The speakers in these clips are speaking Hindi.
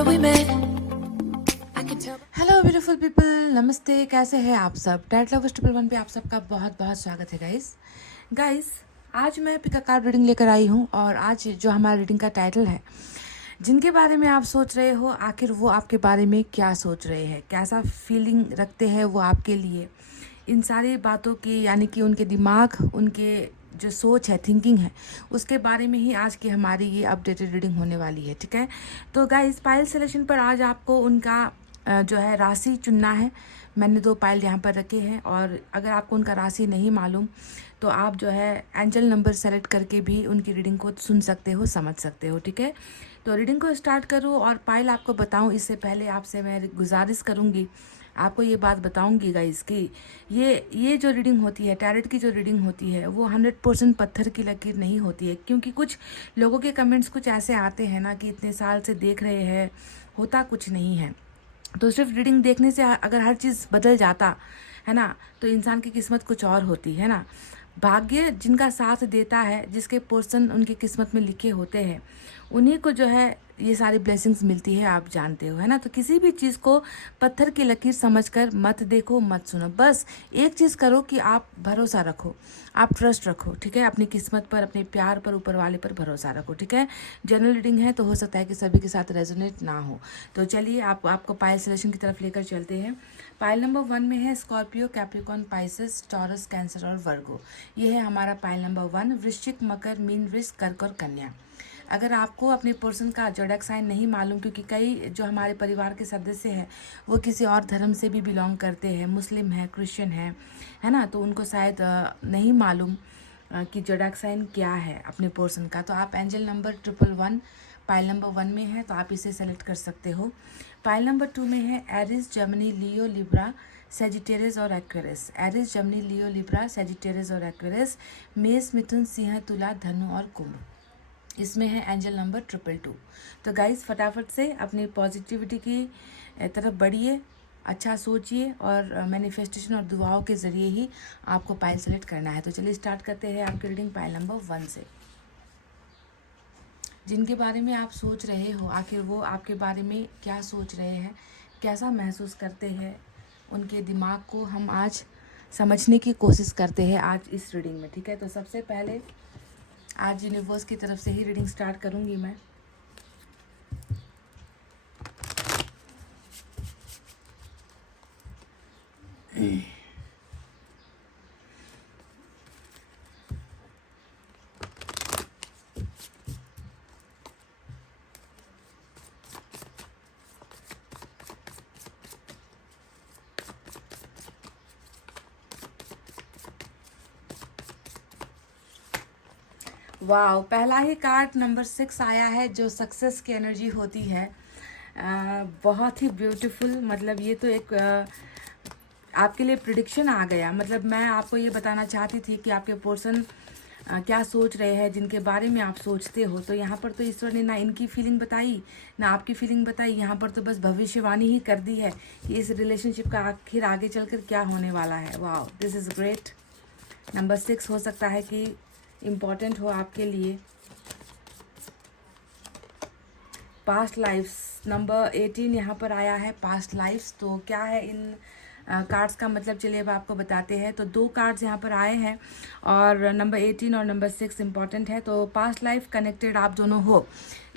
where we met. I can tell. Hello beautiful people, नमस्ते। कैसे हैं आप सब? टाइटल ऑफ ट्रिपल वन पे आप सबका बहुत बहुत स्वागत है गाइस। आज मैं पिक अ कार्ड रीडिंग लेकर आई हूँ और आज जो हमारा रीडिंग का टाइटल है, जिनके बारे में आप सोच रहे हो, आखिर वो आपके बारे में क्या सोच रहे हैं, कैसा फीलिंग रखते हैं वो आपके लिए, इन सारी बातों की, यानी कि उनके दिमाग, उनके जो सोच है, थिंकिंग है, उसके बारे में ही आज की हमारी ये अपडेटेड रीडिंग होने वाली है। ठीक है, तो गाइस पाइल सिलेक्शन पर आज आपको उनका जो है राशि चुनना है। मैंने 2 पाइल यहाँ पर रखे हैं और अगर आपको उनका राशि नहीं मालूम तो आप जो है एंजल नंबर सेलेक्ट करके भी उनकी रीडिंग को सुन सकते हो, समझ सकते हो। ठीक है, तो रीडिंग को स्टार्ट करूँ और पाइल आपको बताऊँ इससे पहले आपसे मैं गुजारिश करूँगी, आपको ये बात बताऊंगी गाइस कि ये जो रीडिंग होती है, टैरेट की जो रीडिंग होती है, वो 100% पत्थर की लकीर नहीं होती है। क्योंकि कुछ लोगों के कमेंट्स कुछ ऐसे आते हैं ना कि इतने साल से देख रहे हैं, होता कुछ नहीं है। तो सिर्फ रीडिंग देखने से अगर हर चीज़ बदल जाता है ना, तो इंसान की किस्मत कुछ और होती है ना। भाग्य जिनका साथ देता है, जिसके पोर्शन उनकी किस्मत में लिखे होते हैं, उन्हीं को जो है ये सारी ब्लेसिंग्स मिलती है, आप जानते हो, है ना। तो किसी भी चीज़ को पत्थर की लकीर समझकर मत देखो, मत सुनो। बस एक चीज़ करो कि आप भरोसा रखो, आप ट्रस्ट रखो। ठीक है, अपनी किस्मत पर, अपने प्यार पर, ऊपर वाले पर भरोसा रखो। ठीक है, जनरल रीडिंग है तो हो सकता है कि सभी के साथ रेजोनेट ना हो। तो चलिए आपको पाइल सिलेक्शन की तरफ लेकर चलते हैं। पाइल नंबर 1 में है Scorpio, Capricorn, Pisces, taurus, cancer और वर्गो। ये है हमारा पाइल नंबर 1। वृश्चिक, मकर, मीन, वृष, कर्क और कन्या। अगर आपको अपने पर्सन का जोडिएक साइन नहीं मालूम, क्योंकि कई जो हमारे परिवार के सदस्य हैं वो किसी और धर्म से भी बिलोंग करते हैं, मुस्लिम है, क्रिश्चियन है ना, तो उनको शायद नहीं मालूम कि जोडिएक साइन क्या है अपने पर्सन का। तो आप एंजल नंबर 111 पाइल नंबर 1 में है तो आप इसे सेलेक्ट कर सकते हो। पाइल नंबर 2 में है Eris, Gemini, Leo, Libra, Sagittarius और Aquarius. Eris, Gemini, Leo, Libra, Sagittarius और एक्वेरियस। मेष, मिथुन, सिंह, तुला, धनु और कुंभ। इसमें है एंजल नंबर 222। तो गाइस फटाफट से अपनी पॉजिटिविटी की तरफ बढ़िए, अच्छा सोचिए और मैनिफेस्टेशन और दुआओं के ज़रिए ही आपको पाइल सेलेक्ट करना है। तो चलिए स्टार्ट करते हैं आपकी रीडिंग पाइल नंबर 1 से। जिनके बारे में आप सोच रहे हो, आखिर वो आपके बारे में क्या सोच रहे हैं, कैसा महसूस करते हैं, उनके दिमाग को हम आज समझने की कोशिश करते हैं आज इस रीडिंग में। ठीक है, तो सबसे पहले आज यूनिवर्स की तरफ से ही रीडिंग स्टार्ट करूंगी मैं। वाह, पहला ही कार्ड नंबर 6 आया है जो सक्सेस की एनर्जी होती है। बहुत ही ब्यूटीफुल। मतलब ये तो एक आपके लिए प्रिडिक्शन आ गया। मतलब मैं आपको ये बताना चाहती थी कि आपके पर्सन क्या सोच रहे हैं, जिनके बारे में आप सोचते हो। तो यहाँ पर तो ईश्वर ने ना इनकी फीलिंग बताई ना आपकी फीलिंग बताई, यहाँ पर तो बस भविष्यवाणी ही कर दी है कि इस रिलेशनशिप का आखिर आगे चलकर क्या होने वाला है। वाह, दिस इज़ ग्रेट। नंबर 6 हो सकता है कि इम्पॉर्टेंट हो आपके लिए। पास्ट लाइफ्स नंबर 18 यहाँ पर आया है, पास्ट लाइफ्स। तो क्या है इन कार्ड्स का मतलब, चलिए अब आपको बताते हैं। तो 2 कार्ड्स यहाँ पर आए हैं और नंबर 18 और नंबर 6 इम्पॉर्टेंट है। तो पास्ट लाइफ कनेक्टेड आप दोनों हो,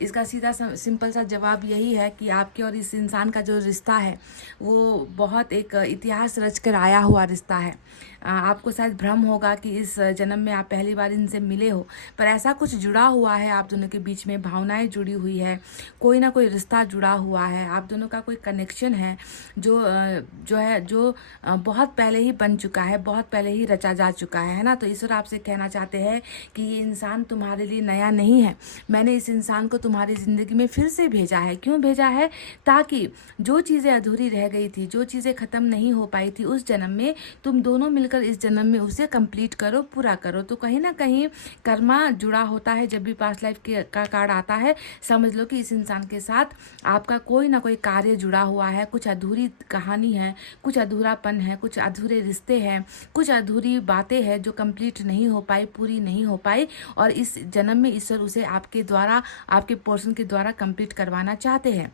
इसका सीधा सिंपल सा जवाब यही है कि आपके और इस इंसान का जो रिश्ता है वो बहुत एक इतिहास रच कर आया हुआ रिश्ता है। आपको शायद भ्रम होगा कि इस जन्म में आप पहली बार इनसे मिले हो, पर ऐसा कुछ जुड़ा हुआ है आप दोनों के बीच में, भावनाएं जुड़ी हुई है, कोई ना कोई रिश्ता जुड़ा हुआ है, आप दोनों का कोई कनेक्शन है जो बहुत पहले ही बन चुका है, बहुत पहले ही रचा जा चुका है ना। तो ईश्वर आपसे कहना चाहते हैं कि ये इंसान तुम्हारे लिए नया नहीं है। मैंने इस इंसान को तुम्हारी ज़िंदगी में फिर से भेजा है। क्यों भेजा है? ताकि जो चीज़ें अधूरी रह गई थी, जो चीज़ें ख़त्म नहीं हो पाई थी उस जन्म में, तुम दोनों मिलकर इस जन्म में उसे कंप्लीट करो, पूरा करो। तो कहीं ना कहीं कर्मा जुड़ा होता है। जब भी पास्ट लाइफ का कार्ड आता है, समझ लो कि इस इंसान के साथ आपका कोई ना कोई कार्य जुड़ा हुआ है, कुछ अधूरी कहानी है, कुछ अधूरापन है, कुछ अधूरे रिश्ते हैं, कुछ अधूरी बातें हैं जो कंप्लीट नहीं हो पाई, पूरी नहीं हो पाई, और इस जन्म में ईश्वर उसे आपके द्वारा, आपके पर्सन के द्वारा कंप्लीट करवाना चाहते हैं।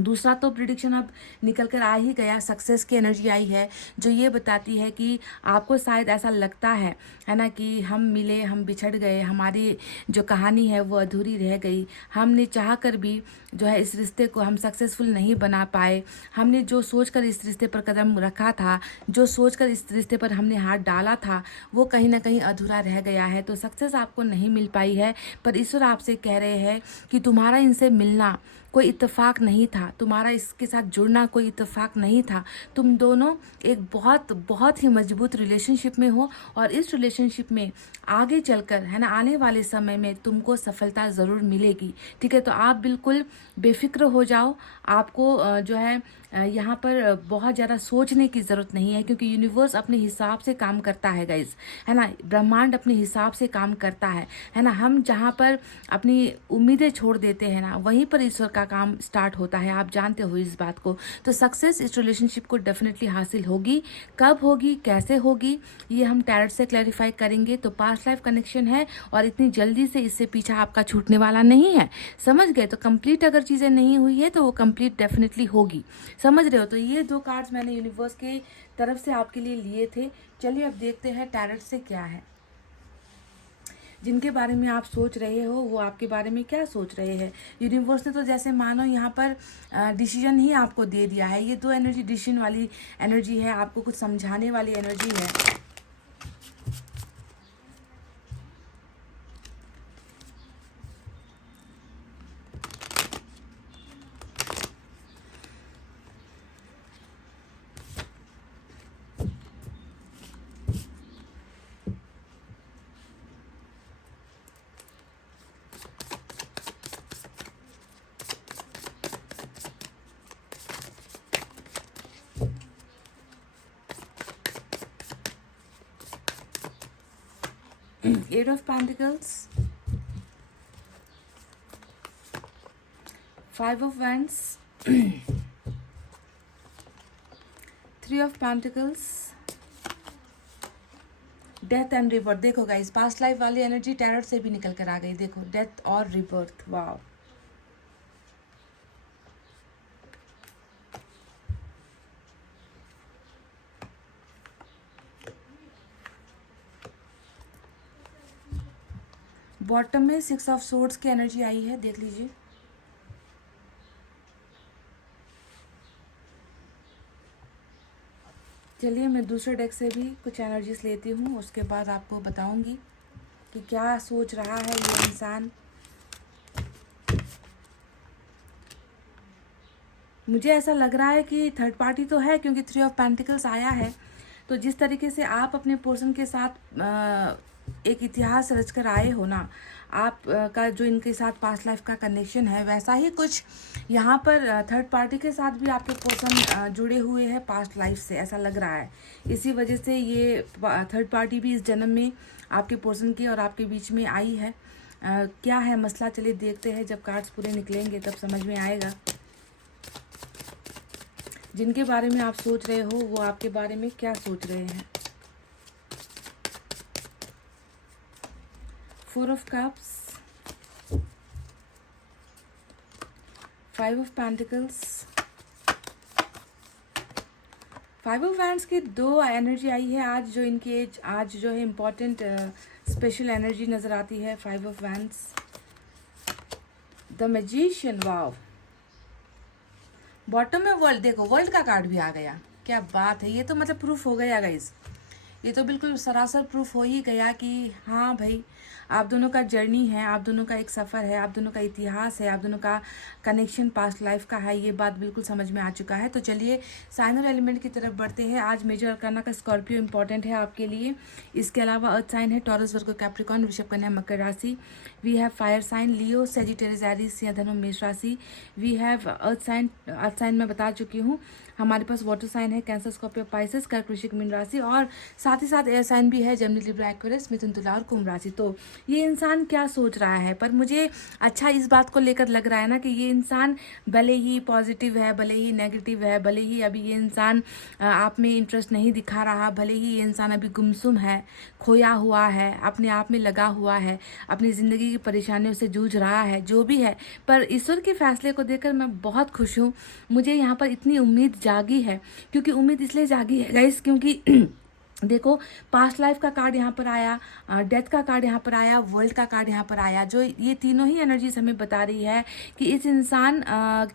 दूसरा तो प्रिडिक्शन अब निकल कर आ ही गया, सक्सेस की एनर्जी आई है जो ये बताती है कि आपको शायद ऐसा लगता है ना, कि हम मिले, हम बिछड़ गए, हमारी जो कहानी है वो अधूरी रह गई, हमने चाह कर भी जो है इस रिश्ते को हम सक्सेसफुल नहीं बना पाए, हमने जो सोचकर इस रिश्ते पर कदम रखा था, जो सोचकर इस रिश्ते पर हमने हाथ डाला था, वो कहीं ना कहीं अधूरा रह गया है। तो सक्सेस आपको नहीं मिल पाई है, पर ईश्वर आपसे कह रहे हैं कि तुम्हारा इनसे मिलना कोई इत्तेफाक नहीं था, तुम्हारा इसके साथ जुड़ना कोई इत्तेफाक नहीं था। तुम दोनों एक बहुत बहुत ही मजबूत रिलेशनशिप में हो, और इस रिलेशनशिप में आगे चलकर है ना, आने वाले समय में तुमको सफलता ज़रूर मिलेगी। ठीक है, तो आप बिल्कुल बेफिक्र हो जाओ। आपको जो है यहाँ पर बहुत ज़्यादा सोचने की ज़रूरत नहीं है, क्योंकि यूनिवर्स अपने हिसाब से काम करता है गाइज, है ना। ब्रह्मांड अपने हिसाब से काम करता है ना। हम जहाँ पर अपनी उम्मीदें छोड़ देते हैं ना, वहीं पर ईश्वर का काम स्टार्ट होता है। आप जानते हो इस बात को। तो सक्सेस इस रिलेशनशिप को डेफिनेटली हासिल होगी। कब होगी, कैसे होगी, ये हम टैरेट से क्लैरिफाई करेंगे। तो पास्ट लाइफ कनेक्शन है, और इतनी जल्दी से इससे पीछा आपका छूटने वाला नहीं है, समझ गए। तो कंप्लीट अगर चीज़ें नहीं हुई है तो वो कंप्लीट डेफिनेटली होगी, समझ रहे हो। तो ये 2 कार्ड्स मैंने यूनिवर्स के तरफ से आपके लिए लिए थे। चलिए अब देखते हैं टैरेट से क्या है। जिनके बारे में आप सोच रहे हो वो आपके बारे में क्या सोच रहे हैं। यूनिवर्स ने तो जैसे मानो यहाँ पर डिसीजन ही आपको दे दिया है। ये 2 एनर्जी डिसीजन वाली एनर्जी है, आपको कुछ समझाने वाली एनर्जी है। Eight of Pentacles, 5 of Wands, 3 of Pentacles, death and rebirth. देखो गाइस, पास्ट लाइफ वाली एनर्जी टैरोट से भी निकल कर आ गई। देखो, डेथ और रिबर्थ, वाओ। बॉटम में 6 ऑफ सोर्ड्स की एनर्जी आई है, देख लीजिए। चलिए मैं दूसरे डेक से भी कुछ एनर्जीज लेती हूँ, उसके बाद आपको बताऊंगी कि क्या सोच रहा है ये इंसान। मुझे ऐसा लग रहा है कि थर्ड पार्टी तो है, क्योंकि 3 ऑफ पेंटिकल्स आया है। तो जिस तरीके से आप अपने पर्सन के साथ एक इतिहास रचकर आए हो ना, आप का जो इनके साथ पास्ट लाइफ का कनेक्शन है, वैसा ही कुछ यहाँ पर थर्ड पार्टी के साथ भी आपके पर्सन जुड़े हुए हैं पास्ट लाइफ से, ऐसा लग रहा है। इसी वजह से ये थर्ड पार्टी भी इस जन्म में आपके पर्सन की और आपके बीच में आई है। क्या है मसला, चलिए देखते हैं। जब कार्ड्स पूरे निकलेंगे तब समझ में आएगा। जिनके बारे में आप सोच रहे हो वो आपके बारे में क्या सोच रहे हैं। 4 of cups, 5 of pentacles, 5 of wands की 2 एनर्जी आई है आज, जो इनकी आज जो है इम्पोर्टेंट स्पेशल एनर्जी नज़र आती है। 5 of wands, the magician, wow. Bottom में वर्ल्ड, देखो वर्ल्ड का कार्ड भी आ गया, क्या बात है। ये तो मतलब प्रूफ हो गया गाइस, ये तो बिल्कुल सरासर प्रूफ हो ही गया कि हाँ भाई, आप दोनों का जर्नी है, आप दोनों का एक सफ़र है, आप दोनों का इतिहास है, आप दोनों का कनेक्शन पास्ट लाइफ का है। ये बात बिल्कुल समझ में आ चुका है। तो चलिए साइन और एलिमेंट की तरफ बढ़ते हैं। आज मेजर अरकाना का स्कॉर्पियो इंपॉर्टेंट है आपके लिए। इसके अलावा अर्थ साइन है टॉरस, वर्गो, कैप्रिकॉर्न, वृषभ, कन्या, मकर राशि। We have fire sign Leo, Sagittarius, Aries, सिंह, धनु, मेष राशि। वी हैव अर्थ साइन मैं बता चुकी हूँ। हमारे पास वाटर साइन है कैंसर, स्कॉर्पियो, पाइसेस, कर्क, वृश्चिक, मीन राशि, और साथ ही साथ एयर साइन भी है जेमिनी, लिब्रा, एक्वेरियस, मिथुन, तुला और कुंभ राशि। तो ये इंसान क्या सोच रहा है, पर मुझे अच्छा इस बात को लेकर लग रहा है ना कि ये इंसान भले ही पॉजिटिव है, भले ही नेगेटिव है, भले ही अभी ये इंसान आप में इंटरेस्ट नहीं दिखा रहा, भले ही ये इंसान अभी गुमसुम है, खोया हुआ है, अपने आप में लगा हुआ है, अपनी ज़िंदगी की परेशानियों से जूझ रहा है, जो भी है, पर ईश्वर के फैसले को देखकर मैं बहुत खुश हूँ। मुझे यहाँ पर इतनी उम्मीद जागी है, क्योंकि उम्मीद इसलिए जागी है गाइस क्योंकि देखो पास्ट लाइफ का कार्ड यहाँ पर आया, डेथ का कार्ड यहाँ पर आया, वर्ल्ड का कार्ड यहाँ पर आया, जो ये तीनों ही एनर्जीज हमें बता रही है कि इस इंसान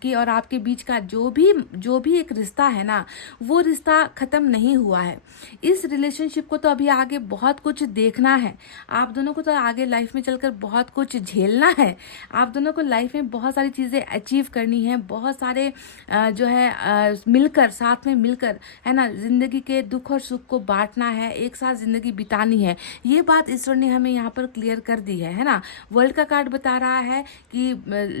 की और आपके बीच का जो भी एक रिश्ता है ना, वो रिश्ता ख़त्म नहीं हुआ है। इस रिलेशनशिप को तो अभी आगे बहुत कुछ देखना है, आप दोनों को तो आगे लाइफ में चलकर बहुत कुछ झेलना है, आप दोनों को लाइफ में बहुत सारी चीज़ें अचीव करनी है, बहुत सारे जो है मिलकर, साथ में मिलकर, है ना, ज़िंदगी के दुख और सुख को बांटना है, एक साथ ज़िंदगी बितानी है। ये बात ईश्वर ने हमें यहाँ पर क्लियर कर दी है ना। वर्ल्ड का कार्ड बता रहा है कि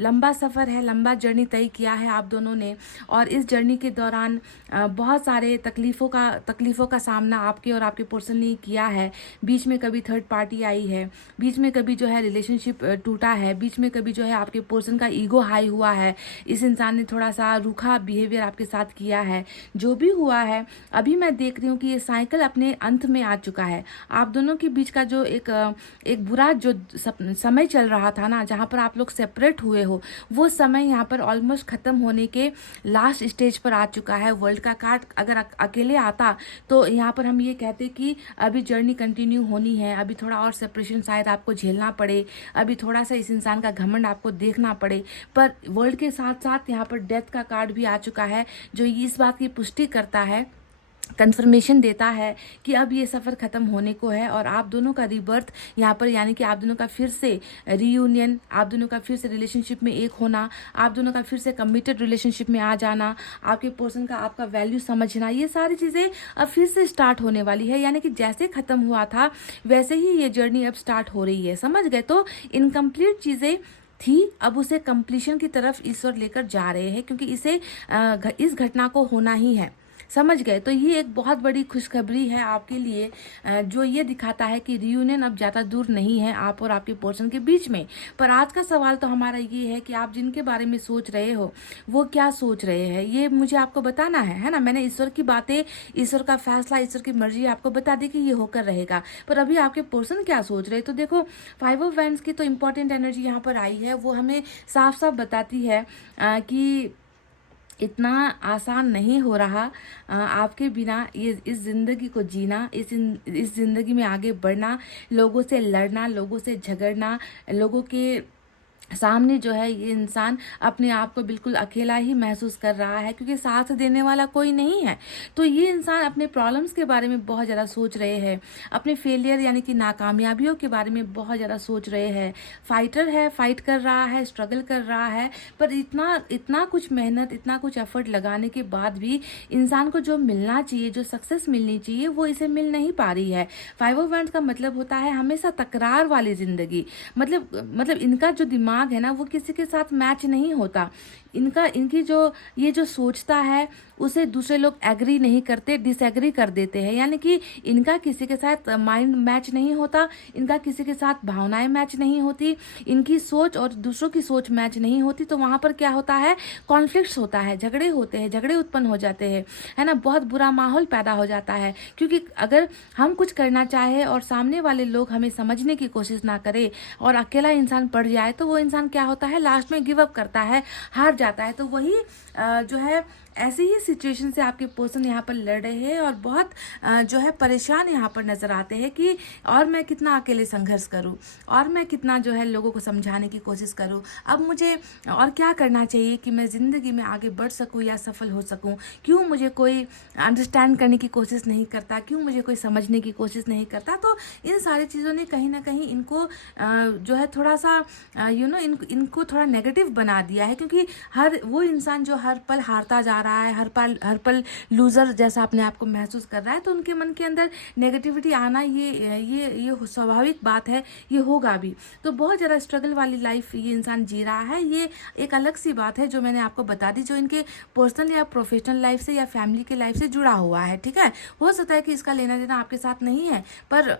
लंबा सफ़र है, लंबा जर्नी तय किया है आप दोनों ने, और इस जर्नी के दौरान बहुत सारे तकलीफ़ों का सामना आपके और आपके पर्सन ने किया है। बीच में कभी थर्ड पार्टी आई है, बीच में कभी जो है रिलेशनशिप टूटा है, बीच में कभी जो है आपके पर्सन का ईगो हाई हुआ है, इस इंसान ने थोड़ा सा रूखा बिहेवियर आपके साथ किया है। जो भी हुआ है, अभी मैं देख रही हूँ कि ये साइकिल अपने अंत में आ चुका है। आप दोनों के बीच का जो एक बुरा जो समय चल रहा था ना, जहाँ पर आप लोग सेपरेट हुए हो, वो समय यहाँ पर ऑलमोस्ट ख़त्म होने के लास्ट स्टेज पर आ चुका है। वर्ल्ड का कार्ड अगर अकेले आता तो यहाँ पर हम ये कहते कि अभी जर्नी कंटिन्यू होनी है, अभी थोड़ा और सेपरेशन शायद आपको झेलना पड़े, अभी थोड़ा सा इस इंसान का घमंड आपको देखना पड़े। पर वर्ल्ड के साथ साथ यहाँ पर डेथ का कार्ड भी आ चुका है, जो इस बात की पुष्टि करता है, कंफर्मेशन देता है कि अब ये सफ़र ख़त्म होने को है, और आप दोनों का रीबर्थ यहाँ पर, यानी कि आप दोनों का फिर से रीयूनियन, आप दोनों का फिर से रिलेशनशिप में एक होना, आप दोनों का फिर से कमिटेड रिलेशनशिप में आ जाना, आपके पर्सन का आपका वैल्यू समझना, ये सारी चीज़ें अब फिर से स्टार्ट होने वाली है। यानी कि जैसे ख़त्म हुआ था वैसे ही ये जर्नी अब स्टार्ट हो रही है, समझ गए। तो इनकम्प्लीट चीज़ें थी, अब उसे कंप्लीशन की तरफ ईश्वर लेकर जा रहे हैं, क्योंकि इसे इस घटना को होना ही है, समझ गए। तो ये एक बहुत बड़ी खुशखबरी है आपके लिए, जो ये दिखाता है कि रियूनियन अब ज़्यादा दूर नहीं है आप और आपके पर्सन के बीच में। पर आज का सवाल तो हमारा ये है कि आप जिनके बारे में सोच रहे हो वो क्या सोच रहे हैं, ये मुझे आपको बताना है ना। मैंने ईश्वर की बातें, ईश्वर का फैसला, ईश्वर की मर्जी आपको बता दी कि ये होकर रहेगा, पर अभी आपके पर्सन क्या सोच रहे हैं। तो देखो 5 ऑफ वैंड्स की तो इम्पॉर्टेंट एनर्जी यहाँ पर आई है, वो हमें साफ साफ बताती है कि इतना आसान नहीं हो रहा आपके बिना ये इस ज़िंदगी को जीना, इस ज़िंदगी में आगे बढ़ना, लोगों से लड़ना, लोगों से झगड़ना, लोगों के सामने जो है ये इंसान अपने आप को बिल्कुल अकेला ही महसूस कर रहा है, क्योंकि साथ देने वाला कोई नहीं है। तो ये इंसान अपने प्रॉब्लम्स के बारे में बहुत ज़्यादा सोच रहे हैं, अपने फेलियर यानी कि नाकामयाबियों के बारे में बहुत ज़्यादा सोच रहे हैं। फाइटर है, फाइट कर रहा है, स्ट्रगल कर रहा है, पर इतना कुछ मेहनत, इतना कुछ एफर्ट लगाने के बाद भी इंसान को जो मिलना चाहिए, जो सक्सेस मिलनी चाहिए, वो इसे मिल नहीं पा रही है। 5 ऑफ वैंड्स का मतलब होता है हमेशा तकरार वाली ज़िंदगी, मतलब इनका जो दिमाग है ना, वो किसी के साथ मैच नहीं होता। इनकी ये जो सोचता है उसे दूसरे लोग एग्री नहीं करते, डिसएग्री कर देते हैं। यानी कि इनका किसी के साथ माइंड मैच नहीं होता, इनका किसी के साथ भावनाएं मैच नहीं होती, इनकी सोच और दूसरों की सोच मैच नहीं होती। तो वहाँ पर क्या होता है, कॉन्फ्लिक्ट्स होता है, झगड़े होते हैं, झगड़े उत्पन्न हो जाते हैं, है ना, बहुत बुरा माहौल पैदा हो जाता है। क्योंकि अगर हम कुछ करना चाहे और सामने वाले लोग हमें समझने की कोशिश ना करे और अकेला इंसान पड़ जाए, तो वो इंसान क्या होता है, लास्ट में गिव अप करता है, हार जाता है। तो वही जो है ऐसे ही सिचुएशन से आपके पर्सन यहाँ पर लड़ रहे हैं और बहुत जो है परेशान यहाँ पर नज़र आते हैं कि और मैं कितना अकेले संघर्ष करूँ, और मैं कितना जो है लोगों को समझाने की कोशिश करूँ, अब मुझे और क्या करना चाहिए कि मैं ज़िंदगी में आगे बढ़ सकूँ या सफल हो सकूँ। क्यों मुझे कोई अंडरस्टैंड करने की कोशिश नहीं करता, क्यों मुझे कोई समझने की कोशिश नहीं करता। तो इन सारी चीज़ों ने कहीं ना कहीं इनको जो है थोड़ा सा इनको थोड़ा नेगेटिव बना दिया है, क्योंकि हर वो इंसान जो हर पल हारता जा रहा है, हर पल लूज़र जैसा अपने आप को महसूस कर रहा है, तो उनके मन के अंदर नेगेटिविटी आना ये स्वाभाविक बात है, ये होगा भी। तो बहुत ज़्यादा स्ट्रगल वाली लाइफ ये इंसान जी रहा है। ये एक अलग सी बात है जो मैंने आपको बता दी, जो इनके पर्सनल या प्रोफेशनल लाइफ से या फैमिली के लाइफ से जुड़ा हुआ है। ठीक है, हो सकता है कि इसका लेना देना आपके साथ नहीं है, पर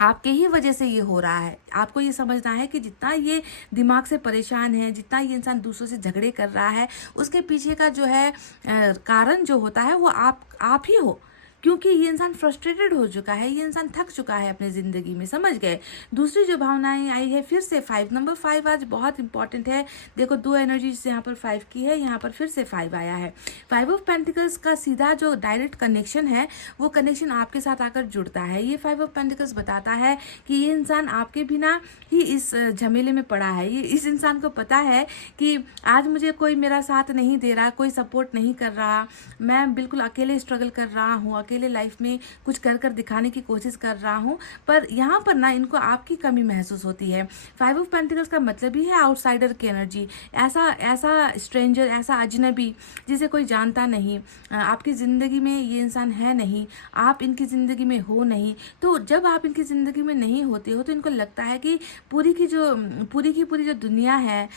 आपके ही वजह से ये हो रहा है। आपको ये समझना है कि जितना ये दिमाग से परेशान है, जितना ये इंसान दूसरों से झगड़े कर रहा है, उसके पीछे का जो है कारण जो होता है वो आप ही हो, क्योंकि ये इंसान फ्रस्ट्रेटेड हो चुका है, ये इंसान थक चुका है अपनी ज़िंदगी में, समझ गए। दूसरी जो भावनाएं आई है फिर से 5, नंबर 5 आज बहुत इंपॉर्टेंट है। देखो 2 एनर्जीज यहाँ पर 5 की है, यहाँ पर फिर से 5 आया है। 5 ऑफ पेंटिकल्स का सीधा जो डायरेक्ट कनेक्शन है वो कनेक्शन आपके साथ आकर जुड़ता है। ये 5 ऑफ पेंटिकल्स बताता है कि ये इंसान आपके बिना ही इस झमेले में पड़ा है। ये इस इंसान को पता है कि आज मुझे कोई मेरा साथ नहीं दे रहा, कोई सपोर्ट नहीं कर रहा, मैं बिल्कुल अकेले स्ट्रगल कर रहा हूँ, अकेले लाइफ में कुछ कर दिखाने की कोशिश कर रहा हूँ, पर यहाँ पर ना इनको आपकी कमी महसूस होती है। 5 ऑफ पेंटिकल्स का मतलब ही है आउटसाइडर की एनर्जी, ऐसा स्ट्रेंजर, ऐसा अजनबी जिसे कोई जानता नहीं, आपकी ज़िंदगी में ये इंसान है नहीं, आप इनकी ज़िंदगी में हो नहीं। तो जब आप इनकी ज़िंदगी में नहीं होते हो तो इनको लगता है कि पूरी की पूरी जो दुनिया है,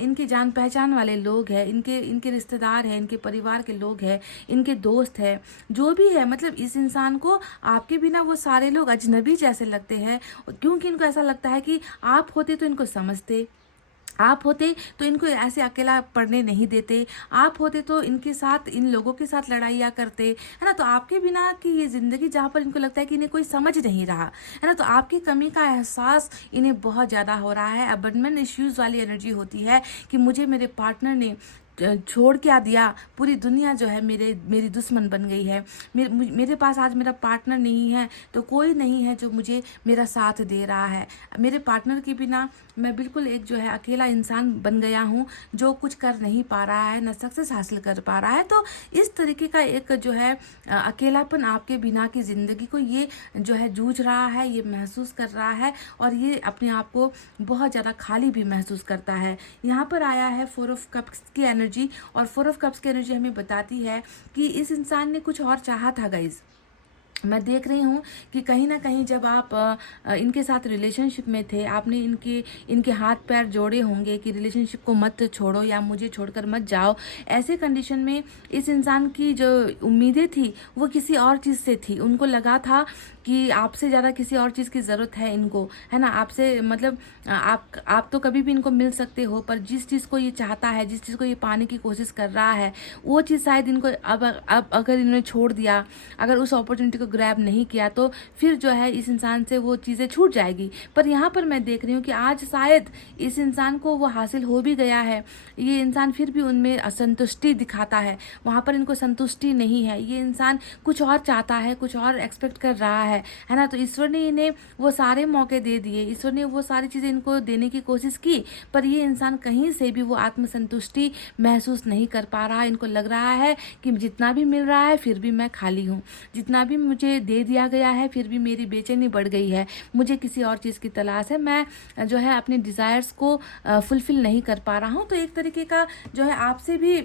इनके जान पहचान वाले लोग हैं, इनके रिश्तेदार हैं, इनके परिवार के लोग हैं, इनके दोस्त हैं, जो भी है, मतलब इस इंसान को आपके बिना वो सारे लोग अजनबी जैसे लगते हैं, क्योंकि इनको ऐसा लगता है कि आप होते तो इनको समझते, आप होते तो इनको ऐसे अकेला पढ़ने नहीं देते, आप होते तो इनके साथ, इन लोगों के साथ लड़ाइयाँ करते, है ना। तो आपके बिना की ये ज़िंदगी जहाँ पर इनको लगता है कि इन्हें कोई समझ नहीं रहा, है ना, तो आपकी कमी का एहसास इन्हें बहुत ज़्यादा हो रहा है। अबंडमेंट इश्यूज़ वाली एनर्जी होती है कि मुझे मेरे पार्टनर ने छोड़ क्या दिया, पूरी दुनिया जो है मेरी दुश्मन बन गई है, मेरे पास आज मेरा पार्टनर नहीं है तो कोई नहीं है जो मुझे मेरा साथ दे रहा है, मेरे पार्टनर के बिना मैं बिल्कुल एक जो है अकेला इंसान बन गया हूँ, जो कुछ कर नहीं पा रहा है, न सक्सेस हासिल कर पा रहा है। तो इस तरीके का एक जो है अकेलापन आपके बिना की ज़िंदगी को ये जो है जूझ रहा है, ये महसूस कर रहा है, और ये अपने आप को बहुत ज़्यादा खाली भी महसूस करता है। यहाँ पर आया है 4 ऑफ कप्स की एनर्जी, और 4 ऑफ कप्स की एनर्जी हमें बताती है कि इस इंसान ने कुछ और चाहा था गाइज। मैं देख रही हूँ कि कहीं ना कहीं जब आप इनके साथ रिलेशनशिप में थे, आपने इनके हाथ पैर जोड़े होंगे कि रिलेशनशिप को मत छोड़ो या मुझे छोड़कर मत जाओ। ऐसे कंडीशन में इस इंसान की जो उम्मीदें थी वो किसी और चीज़ से थी। उनको लगा था कि आपसे ज़्यादा किसी और चीज़ की ज़रूरत है इनको, है ना, आपसे, मतलब आप तो कभी भी इनको मिल सकते हो, पर जिस चीज़ को ये चाहता है, जिस चीज़ को ये पाने की कोशिश कर रहा है, वो चीज़ शायद इनको अब अगर इन्होंने छोड़ दिया, अगर उस अपॉर्चुनिटी को ग्रैब नहीं किया, तो फिर जो है इस इंसान से वो चीज़ें छूट जाएगी। पर यहाँ पर मैं देख रही हूँ कि आज शायद इस इंसान को वो हासिल हो भी गया है, ये इंसान फिर भी उनमें असंतुष्टि दिखाता है, वहाँ पर इनको संतुष्टि नहीं है, ये इंसान कुछ और चाहता है, कुछ और एक्सपेक्ट कर रहा है ना। तो ईश्वर ने इन्हें वो सारे मौके दे दिए, ईश्वर ने वो सारी चीज़ें इनको देने की कोशिश की, पर ये इंसान कहीं से भी वो आत्मसंतुष्टि महसूस नहीं कर पा रहा है। इनको लग रहा है कि जितना भी मिल रहा है फिर भी मैं खाली हूँ, जितना भी मुझे दे दिया गया है फिर भी मेरी बेचैनी बढ़ गई है, मुझे किसी और चीज़ की तलाश है, मैं जो है अपने डिज़ायर्स को फुलफिल नहीं कर पा रहा हूँ। तो एक तरीके का जो है आपसे भी,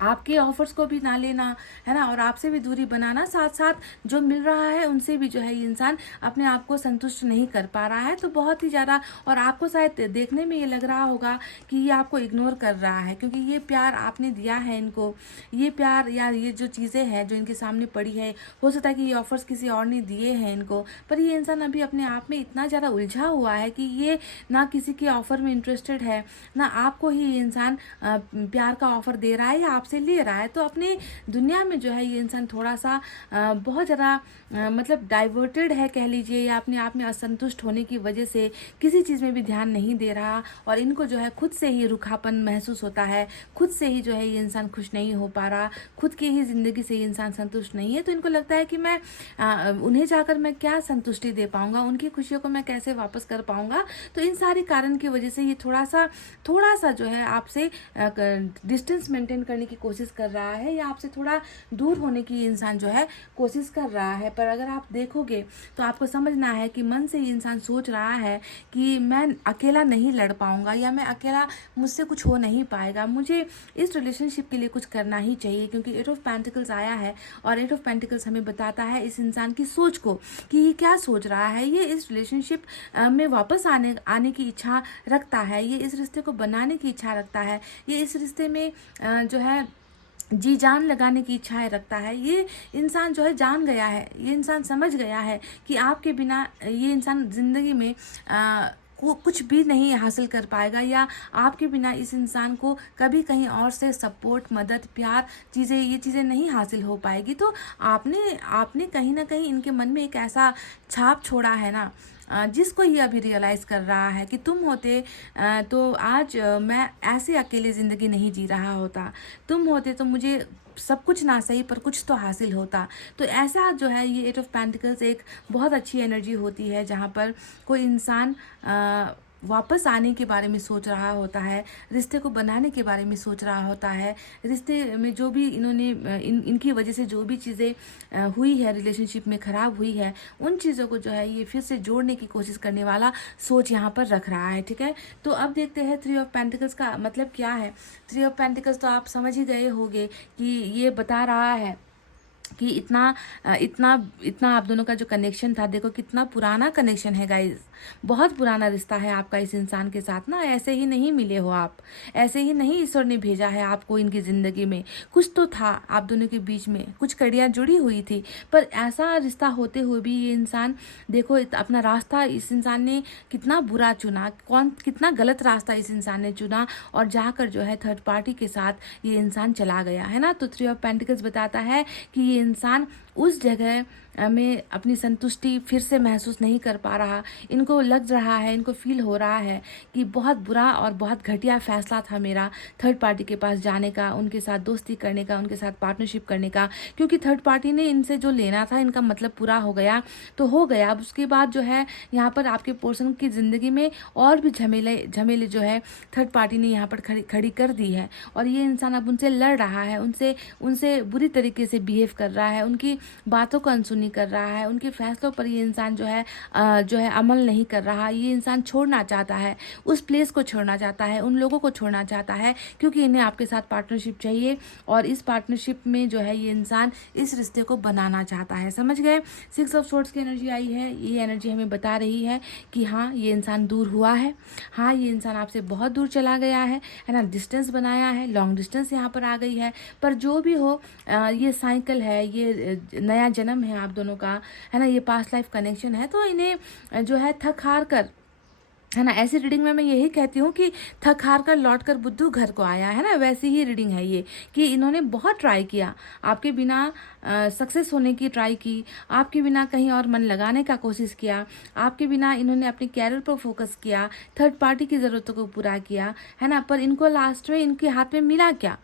आपके ऑफर्स को भी ना लेना, है ना, और आपसे भी दूरी बनाना, साथ साथ जो मिल रहा है उनसे भी जो है ये इंसान अपने आप को संतुष्ट नहीं कर पा रहा है। तो बहुत ही ज़्यादा, और आपको शायद देखने में ये लग रहा होगा कि ये आपको इग्नोर कर रहा है, क्योंकि ये प्यार आपने दिया है इनको, ये प्यार या ये जो चीज़ें हैं जो इनके सामने पड़ी है, हो सकता है कि ये ऑफर्स किसी और ने दिए हैं इनको, पर ये इंसान अभी अपने आप में इतना ज़्यादा उलझा हुआ है कि ये ना किसी के ऑफर में इंटरेस्टेड है, ना आपको ही ये इंसान प्यार का ऑफर दे रहा है या से ले रहा है। तो अपनी दुनिया में जो है ये इंसान थोड़ा सा बहुत ज़्यादा मतलब डाइवर्टेड है कह लीजिए, या अपने आप में असंतुष्ट होने की वजह से किसी चीज़ में भी ध्यान नहीं दे रहा, और इनको जो है खुद से ही रुखापन महसूस होता है, खुद से ही जो है ये इंसान खुश नहीं हो पा रहा, खुद की ही ज़िंदगी से ये इंसान संतुष्ट नहीं है। तो इनको लगता है कि मैं उन्हें जाकर मैं क्या संतुष्टि दे पाऊँगा, उनकी खुशियों को मैं कैसे वापस कर पाऊँगा। तो इन सारी कारण की वजह से ये थोड़ा सा जो है आपसे डिस्टेंस मेंटेन करने की कोशिश कर रहा है या आपसे थोड़ा दूर होने की इंसान जो है कोशिश कर रहा है। पर अगर आप देखोगे तो आपको समझना है कि मन से ये इंसान सोच रहा है कि मैं अकेला नहीं लड़ पाऊंगा या मैं अकेला, मुझसे कुछ हो नहीं पाएगा, मुझे इस रिलेशनशिप के लिए कुछ करना ही चाहिए। क्योंकि एट ऑफ पेंटिकल्स आया है और एट ऑफ पेंटिकल्स हमें बताता है इस इंसान की सोच को कि ये क्या सोच रहा है। ये इस रिलेशनशिप में वापस आने की इच्छा रखता है, ये इस रिश्ते को बनाने की इच्छा रखता है, ये इस रिश्ते में जो है जी जान लगाने की इच्छाएं रखता है। ये इंसान जो है जान गया है, ये इंसान समझ गया है कि आपके बिना ये इंसान ज़िंदगी में कुछ भी नहीं हासिल कर पाएगा या आपके बिना इस इंसान को कभी कहीं और से सपोर्ट, मदद, प्यार, ये चीज़ें नहीं हासिल हो पाएगी। तो आपने कहीं ना कहीं इनके मन में एक ऐसा छाप छोड़ा है ना, जिसको ये अभी रियलाइज़ कर रहा है कि तुम होते तो आज मैं ऐसे अकेले ज़िंदगी नहीं जी रहा होता, तुम होते तो मुझे सब कुछ ना सही पर कुछ तो हासिल होता। तो ऐसा जो है ये एट ऑफ पेंटिकल्स एक बहुत अच्छी एनर्जी होती है जहाँ पर कोई इंसान वापस आने के बारे में सोच रहा होता है, रिश्ते को बनाने के बारे में सोच रहा होता है, रिश्ते में जो भी इन्होंने इनकी वजह से जो भी चीज़ें हुई है, रिलेशनशिप में ख़राब हुई है, उन चीज़ों को जो है ये फिर से जोड़ने की कोशिश करने वाला सोच यहाँ पर रख रहा है। ठीक है, तो अब देखते हैं थ्री ऑफ पेंटिकल्स का मतलब क्या है। थ्री ऑफ पेंटिकल्स तो आप समझ ही गए होंगे कि ये बता रहा है कि इतना इतना आप दोनों का जो कनेक्शन था, देखो कितना पुराना कनेक्शन है गाइस, बहुत पुराना रिश्ता है आपका इस इंसान के साथ ना। ऐसे ही नहीं मिले हो आप, ऐसे ही नहीं ईश्वर ने भेजा है आपको इनकी ज़िंदगी में। कुछ तो था आप दोनों के बीच में, कुछ कड़ियाँ जुड़ी हुई थी, पर ऐसा रिश्ता होते हुए भी ये इंसान देखो अपना रास्ता इस इंसान ने कितना बुरा चुना, कितना गलत रास्ता इस इंसान ने चुना और जाकर जो है थर्ड पार्टी के साथ ये इंसान चला गया है ना। तो थ्री ऑफ पेंटिकल्स बताता है कि ये इंसान उस जगह में अपनी संतुष्टि फिर से महसूस नहीं कर पा रहा। इनको लग रहा है, इनको फील हो रहा है कि बहुत बुरा और बहुत घटिया फैसला था मेरा थर्ड पार्टी के पास जाने का, उनके साथ दोस्ती करने का, उनके साथ पार्टनरशिप करने का। क्योंकि थर्ड पार्टी ने इनसे जो लेना था, इनका मतलब पूरा हो गया तो हो गया। अब उसके बाद जो है यहाँ पर आपके पर्सन की ज़िंदगी में और भी झमेले जो है थर्ड पार्टी ने यहाँ पर खड़ी कर दी है और ये इंसान अब उनसे लड़ रहा है, उनसे बुरी तरीके से बिहेव कर रहा है, उनकी बातों को अनसुनी कर रहा है, उनके फैसलों पर ये इंसान जो है अमल नहीं कर रहा। ये इंसान छोड़ना चाहता है, उस प्लेस को छोड़ना चाहता है, उन लोगों को छोड़ना चाहता है, क्योंकि इन्हें आपके साथ पार्टनरशिप चाहिए और इस पार्टनरशिप में जो है ये इंसान इस रिश्ते को बनाना चाहता है। समझ गए? सिक्स ऑफ सोर्ड्स की एनर्जी आई है। ये एनर्जी हमें बता रही है कि हाँ, ये इंसान दूर हुआ है, हाँ ये इंसान आपसे बहुत दूर चला गया है ना, डिस्टेंस बनाया है, लॉन्ग डिस्टेंस यहाँ पर आ गई है। पर जो भी हो, ये साइकिल है, ये नया जन्म है आप दोनों का, है ना, ये पास्ट लाइफ कनेक्शन है। तो इन्हें जो है थक हार कर, है ना, ऐसी रीडिंग में मैं यही कहती हूँ कि थक हार कर लौट कर बुद्धू घर को आया, है ना, वैसी ही रीडिंग है ये कि इन्होंने बहुत ट्राई किया, आपके बिना सक्सेस होने की ट्राई की, आपके बिना कहीं और मन लगाने का कोशिश किया, आपके बिना इन्होंने अपने कैरियर पर फोकस किया, थर्ड पार्टी की ज़रूरतों को पूरा किया, है ना, पर इनको लास्ट में इनके हाथ में मिला क्या?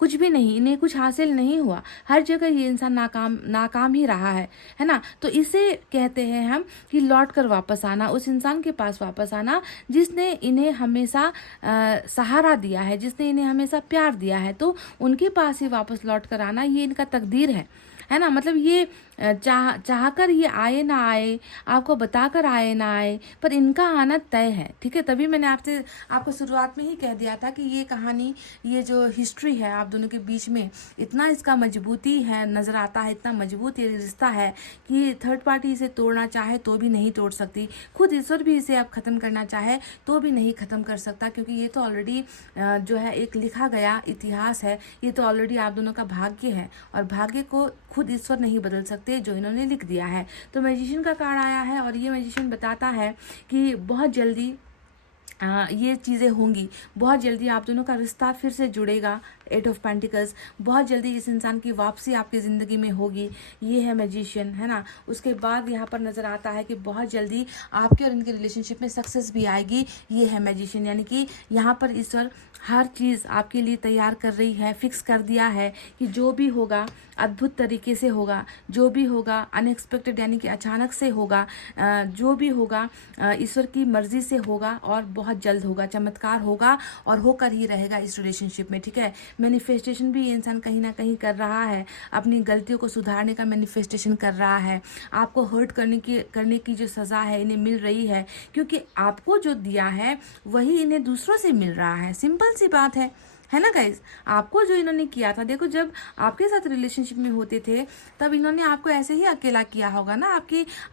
कुछ भी नहीं, इन्हें कुछ हासिल नहीं हुआ। हर जगह ये इंसान नाकाम ही रहा है ना। तो इसे कहते हैं हम कि लौट कर वापस आना, उस इंसान के पास वापस आना जिसने इन्हें हमेशा सहारा दिया है, जिसने इन्हें हमेशा प्यार दिया है। तो उनके पास ही वापस लौट कर आना, ये इनका तकदीर है ना। मतलब ये चाहकर ये आए ना आए, आपको बताकर आए ना आए, पर इनका आना तय है। ठीक है, तभी मैंने आपको शुरुआत में ही कह दिया था कि ये कहानी, ये जो हिस्ट्री है आप दोनों के बीच में, इतना इसका मजबूती है, नज़र आता है, इतना मजबूत ये रिश्ता है कि थर्ड पार्टी इसे तोड़ना चाहे तो भी नहीं तोड़ सकती, खुद ईश्वर भी इसे अब ख़त्म करना चाहे तो भी नहीं ख़त्म कर सकता, क्योंकि ये तो ऑलरेडी जो है एक लिखा गया इतिहास है। ये तो ऑलरेडी आप दोनों का भाग्य है और भाग्य को खुद ईश्वर नहीं बदल सकते, जो इन्होंने लिख दिया है। तो मैजिशियन का कार्ड आया है और ये मैजिशियन बताता है कि बहुत जल्दी ये चीज़ें होंगी, बहुत जल्दी आप दोनों का रिश्ता फिर से जुड़ेगा। एट ऑफ पेंटिकल्स, बहुत जल्दी इस इंसान की वापसी आपकी ज़िंदगी में होगी। ये है मैजिशियन, है ना। उसके बाद यहाँ पर नज़र आता है कि बहुत जल्दी आपके और इनके रिलेशनशिप में सक्सेस भी आएगी। ये है मैजिशियन, यानी कि यहाँ पर ईश्वर हर चीज़ आपके लिए तैयार कर रही है, फिक्स कर दिया है कि जो भी होगा अद्भुत तरीके से होगा, जो भी होगा अनएक्सपेक्टेड यानी कि अचानक से होगा, जो भी होगा ईश्वर की मर्ज़ी से होगा और बहुत जल्द होगा, चमत्कार होगा और होकर ही रहेगा इस रिलेशनशिप में। ठीक है, मैनिफेस्टेशन भी ये इंसान कहीं ना कहीं कर रहा है, अपनी गलतियों को सुधारने का मैनिफेस्टेशन कर रहा है। आपको हर्ट करने की जो सज़ा है इन्हें मिल रही है, क्योंकि आपको जो दिया है वही इन्हें दूसरों से मिल रहा है। सिंपल सी बात है ना गाइज। आपको जो इन्होंने किया था, देखो जब आपके साथ रिलेशनशिप में होते थे तब इन्होंने आपको ऐसे ही अकेला किया होगा ना।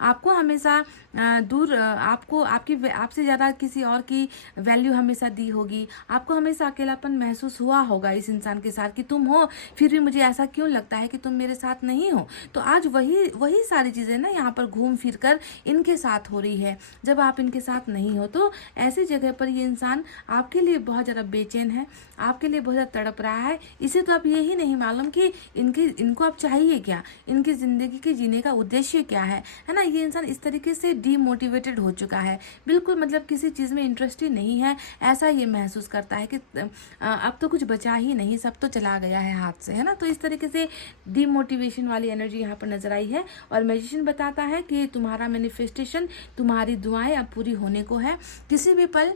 आपको हमेशा दूर, आपको आपसे ज़्यादा किसी और की वैल्यू हमेशा दी होगी। आपको हमेशा अकेलापन महसूस हुआ होगा इस इंसान के साथ कि तुम हो फिर भी मुझे ऐसा क्यों लगता है कि तुम मेरे साथ नहीं हो। तो आज वही सारी चीज़ें ना यहाँ पर घूम फिर कर इनके साथ हो रही है। जब आप इनके साथ नहीं हो तो ऐसी जगह पर ये इंसान आपके लिए बहुत ज़्यादा बेचैन है, आपके लिए बहुत ज़्यादा तड़प रहा है। इसे तो आप यही नहीं मालूम कि इनको आप चाहिए क्या, इनकी ज़िंदगी के जीने का उद्देश्य क्या है ना। ये इंसान इस तरीके से डीमोटिवेटेड हो चुका है, बिल्कुल मतलब किसी चीज़ में इंटरेस्ट ही नहीं है। ऐसा ये महसूस करता है कि अब तो कुछ बचा ही नहीं, सब तो चला गया है हाथ से, है ना। तो इस तरीके से डीमोटिवेशन वाली एनर्जी यहाँ पर नजर आई है। और मैजिशियन बताता है कि तुम्हारा मैनिफेस्टेशन, तुम्हारी दुआएं अब पूरी होने को है। किसी भी पल,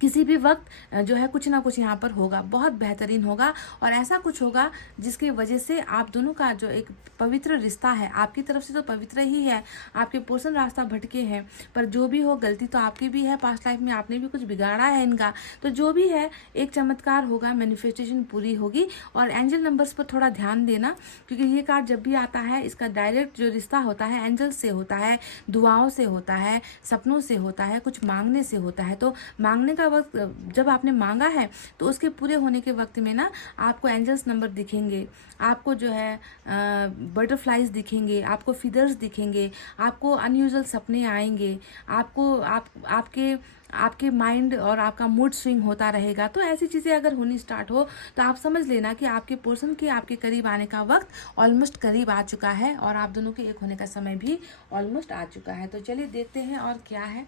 किसी भी वक्त जो है कुछ ना कुछ यहाँ पर होगा, बहुत बेहतरीन होगा। और ऐसा कुछ होगा जिसकी वजह से आप दोनों का जो एक पवित्र रिश्ता है, आपकी तरफ से तो पवित्र ही है, आपके पर्सन रास्ता भटके हैं, पर जो भी हो गलती तो आपकी भी है। पास्ट लाइफ में आपने भी कुछ बिगाड़ा है इनका, तो जो भी है एक चमत्कार होगा, मैनिफेस्टेशन पूरी होगी। और एंजल नंबर्स पर थोड़ा ध्यान देना, क्योंकि ये कार्ड जब भी आता है इसका डायरेक्ट जो रिश्ता होता है एंजल से होता है, दुआओं से होता है, सपनों से होता है, कुछ मांगने से होता है। तो मांगने का वक्त जब आपने मांगा है तो उसके पूरे होने के वक्त में ना आपको एंजल्स नंबर दिखेंगे, आपको जो है बटरफ्लाइज दिखेंगे, आपको फिदर्स दिखेंगे, आपको अनयूजुअल सपने आएंगे, आपके माइंड और आपका मूड स्विंग होता रहेगा। तो ऐसी चीज़ें अगर होनी स्टार्ट हो तो आप समझ लेना कि आपके पर्सन के आपके करीब आने का वक्त ऑलमोस्ट करीब आ चुका है और आप दोनों के एक होने का समय भी ऑलमोस्ट आ चुका है। तो चलिए देखते हैं और क्या है।